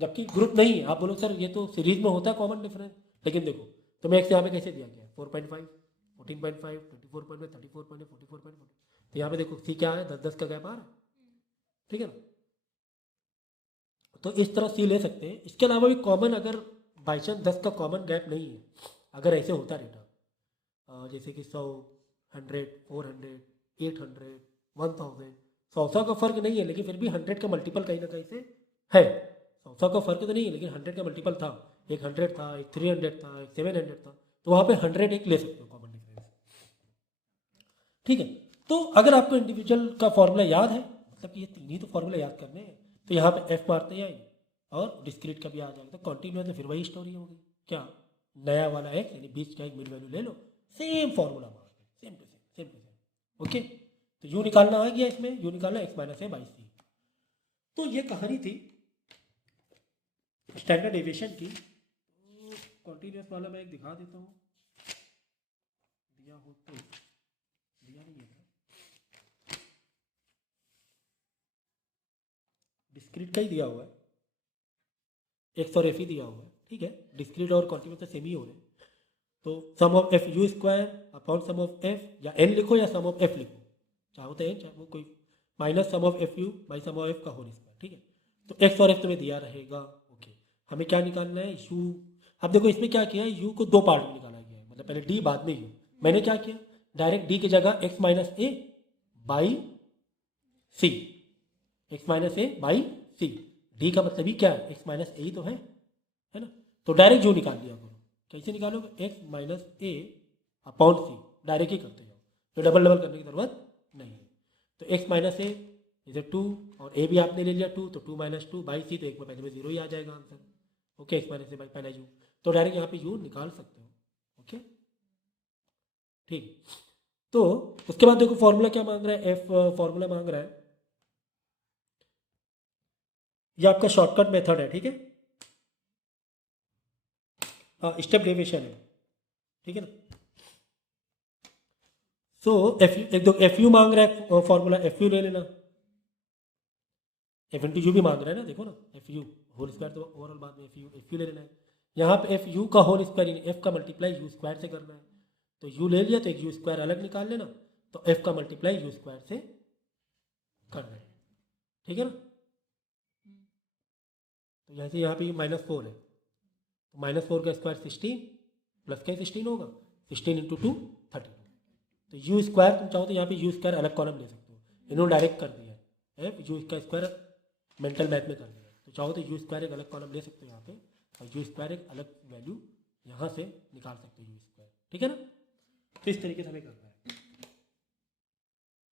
जबकि ग्रुप नहीं है, आप बोलो सर ये तो सीरीज में होता है कॉमन डिफरेंस, लेकिन देखो तुम्हें एक से यहाँ पे कैसे दिया गया, 4.5 14.5 24.5 34.5 44.5 तो यहाँ पे देखो सी क्या है, 10 10 का गैप आ रहा है, ठीक है ना। तो इस तरह सी ले सकते हैं। इसके अलावा भी कॉमन, अगर बाई चांस 10 का कॉमन गैप नहीं है, अगर ऐसे होता रहता जैसे कि 100, 100, 400, 800, 1000, 100 का फर्क नहीं है, लेकिन फिर भी 100 का मल्टीपल कहीं ना कहीं से है। 100 का फर्क तो नहीं है, लेकिन 100 का मल्टीपल था, एक 100 था, एक 300 था, एक 700 था, तो वहाँ पे 100 एक ले सकते हो कॉमन डिफरेंस, ठीक है। तो अगर आपको इंडिविजुअल का फॉर्मूला याद है, मतलब कि ये तीन ही तो फॉर्मूला याद करने हैं, तो यहाँ पे एफ मारते जाएंगे और डिस्क्रीट का भी आ जाएगा, तो कॉन्टिन्यूस तो फिर वही स्टोरी होगी, क्या नया वाला एक्स यानी बीच का एक मिड वैल्यू ले लो, सेम फॉर्मूला मार दो, same to same, same to same, okay. तो यू निकालना आ गया, इसमें यू निकालना X minus A by C. तो ये कहानी थी स्टैंडर्ड डेविएशन की। कॉन्टिन्यूस वाला मैं एक दिखा देता हूँ, दिया हो तो, दिया नहीं है, डिस्क्रीट का ही दिया हुआ है, एक्स और एफ ही दिया हुआ है, ठीक है। डिस्क्रीट और कॉन्टिन्यूस तो सेम ही हो रहे हैं। तो sum of F u square upon sum of F, या एन लिखो या सम ऑफ एफ लिखो, चाहो तो एन चाहे वो कोई, minus sum of F U by sum of F का होल स्क्वायर, ठीक है। तो एक्स और एफ तुम्हें दिया रहेगा, ओके। हमें क्या निकालना है, यू। अब देखो इसमें क्या किया है, यू को दो पार्ट में निकाला गया है, मतलब पहले डी बाद में यू। मैंने क्या किया, डायरेक्ट डी की जगह X minus A by C, X minus A by C, D का मतलब ही क्या है, एक्स माइनस ए ही तो है ना। तो डायरेक्ट यू निकाल लिया करो। कैसे निकालोगे, x minus A upon C, direct ही करते जाओ, तो डबल डबल करने की जरूरत नहीं है। तो एक्स माइनस ए इधर 2 और ए भी आपने ले लिया 2, तो 2 माइनस 2 बाई सी, तो एक में पहले में 0 ही आ जाएगा answer, okay. X minus A by पहला यू, तो डायरेक्ट यहाँ पे यू निकाल सकते हो, ओके, ठीक। तो उसके बाद देखो फॉर्मूला क्या मांग रहा है, एफ फॉर्मूला मांग रहा है, ये आपका शॉर्टकट मेथड है, ठीक है, स्टेप डेविएशन है, ठीक है ना। सो एफ यू, एक दो एफ यू मांग रहा है फॉर्मूला, एफ यू ले लेना, एफ इंटू यू भी मांग रहा है ना, देखो ना, एफ यू होल स्क्वायर तो ओवरऑल बाद में, एफ यू ले लेना है। यहाँ पे एफ यू का होल स्क्वायर, एफ का मल्टीप्लाई यू स्क्वायर से करना है, तो यू ले लिया तो एक यू स्क्वायर अलग निकाल लेना, तो एफ का मल्टीप्लाई यू स्क्वायर से करना है, ठीक है ना। तो यहाँ से यहाँ पे -4 है, तो -4 का स्क्वायर 16 प्लस का 16 होगा, 16 इंटू 2 32। तो यू स्क्वायर तुम चाहो तो यहाँ पे यू स्क्वायर अलग कॉलम ले सकते हो, इन्होंने डायरेक्ट कर दिया है, एफ यू का स्क्वायर मेंटल मैथ में कर दिया, तो चाहो तो यू स्क्वायर एक अलग कॉलम ले सकते हो यहाँ पे, और यू स्क्वायर एक अलग वैल्यू यहाँ से निकाल सकते हो यू स्क्वायर, ठीक है ना। तो इस तरीके से हमें करना है।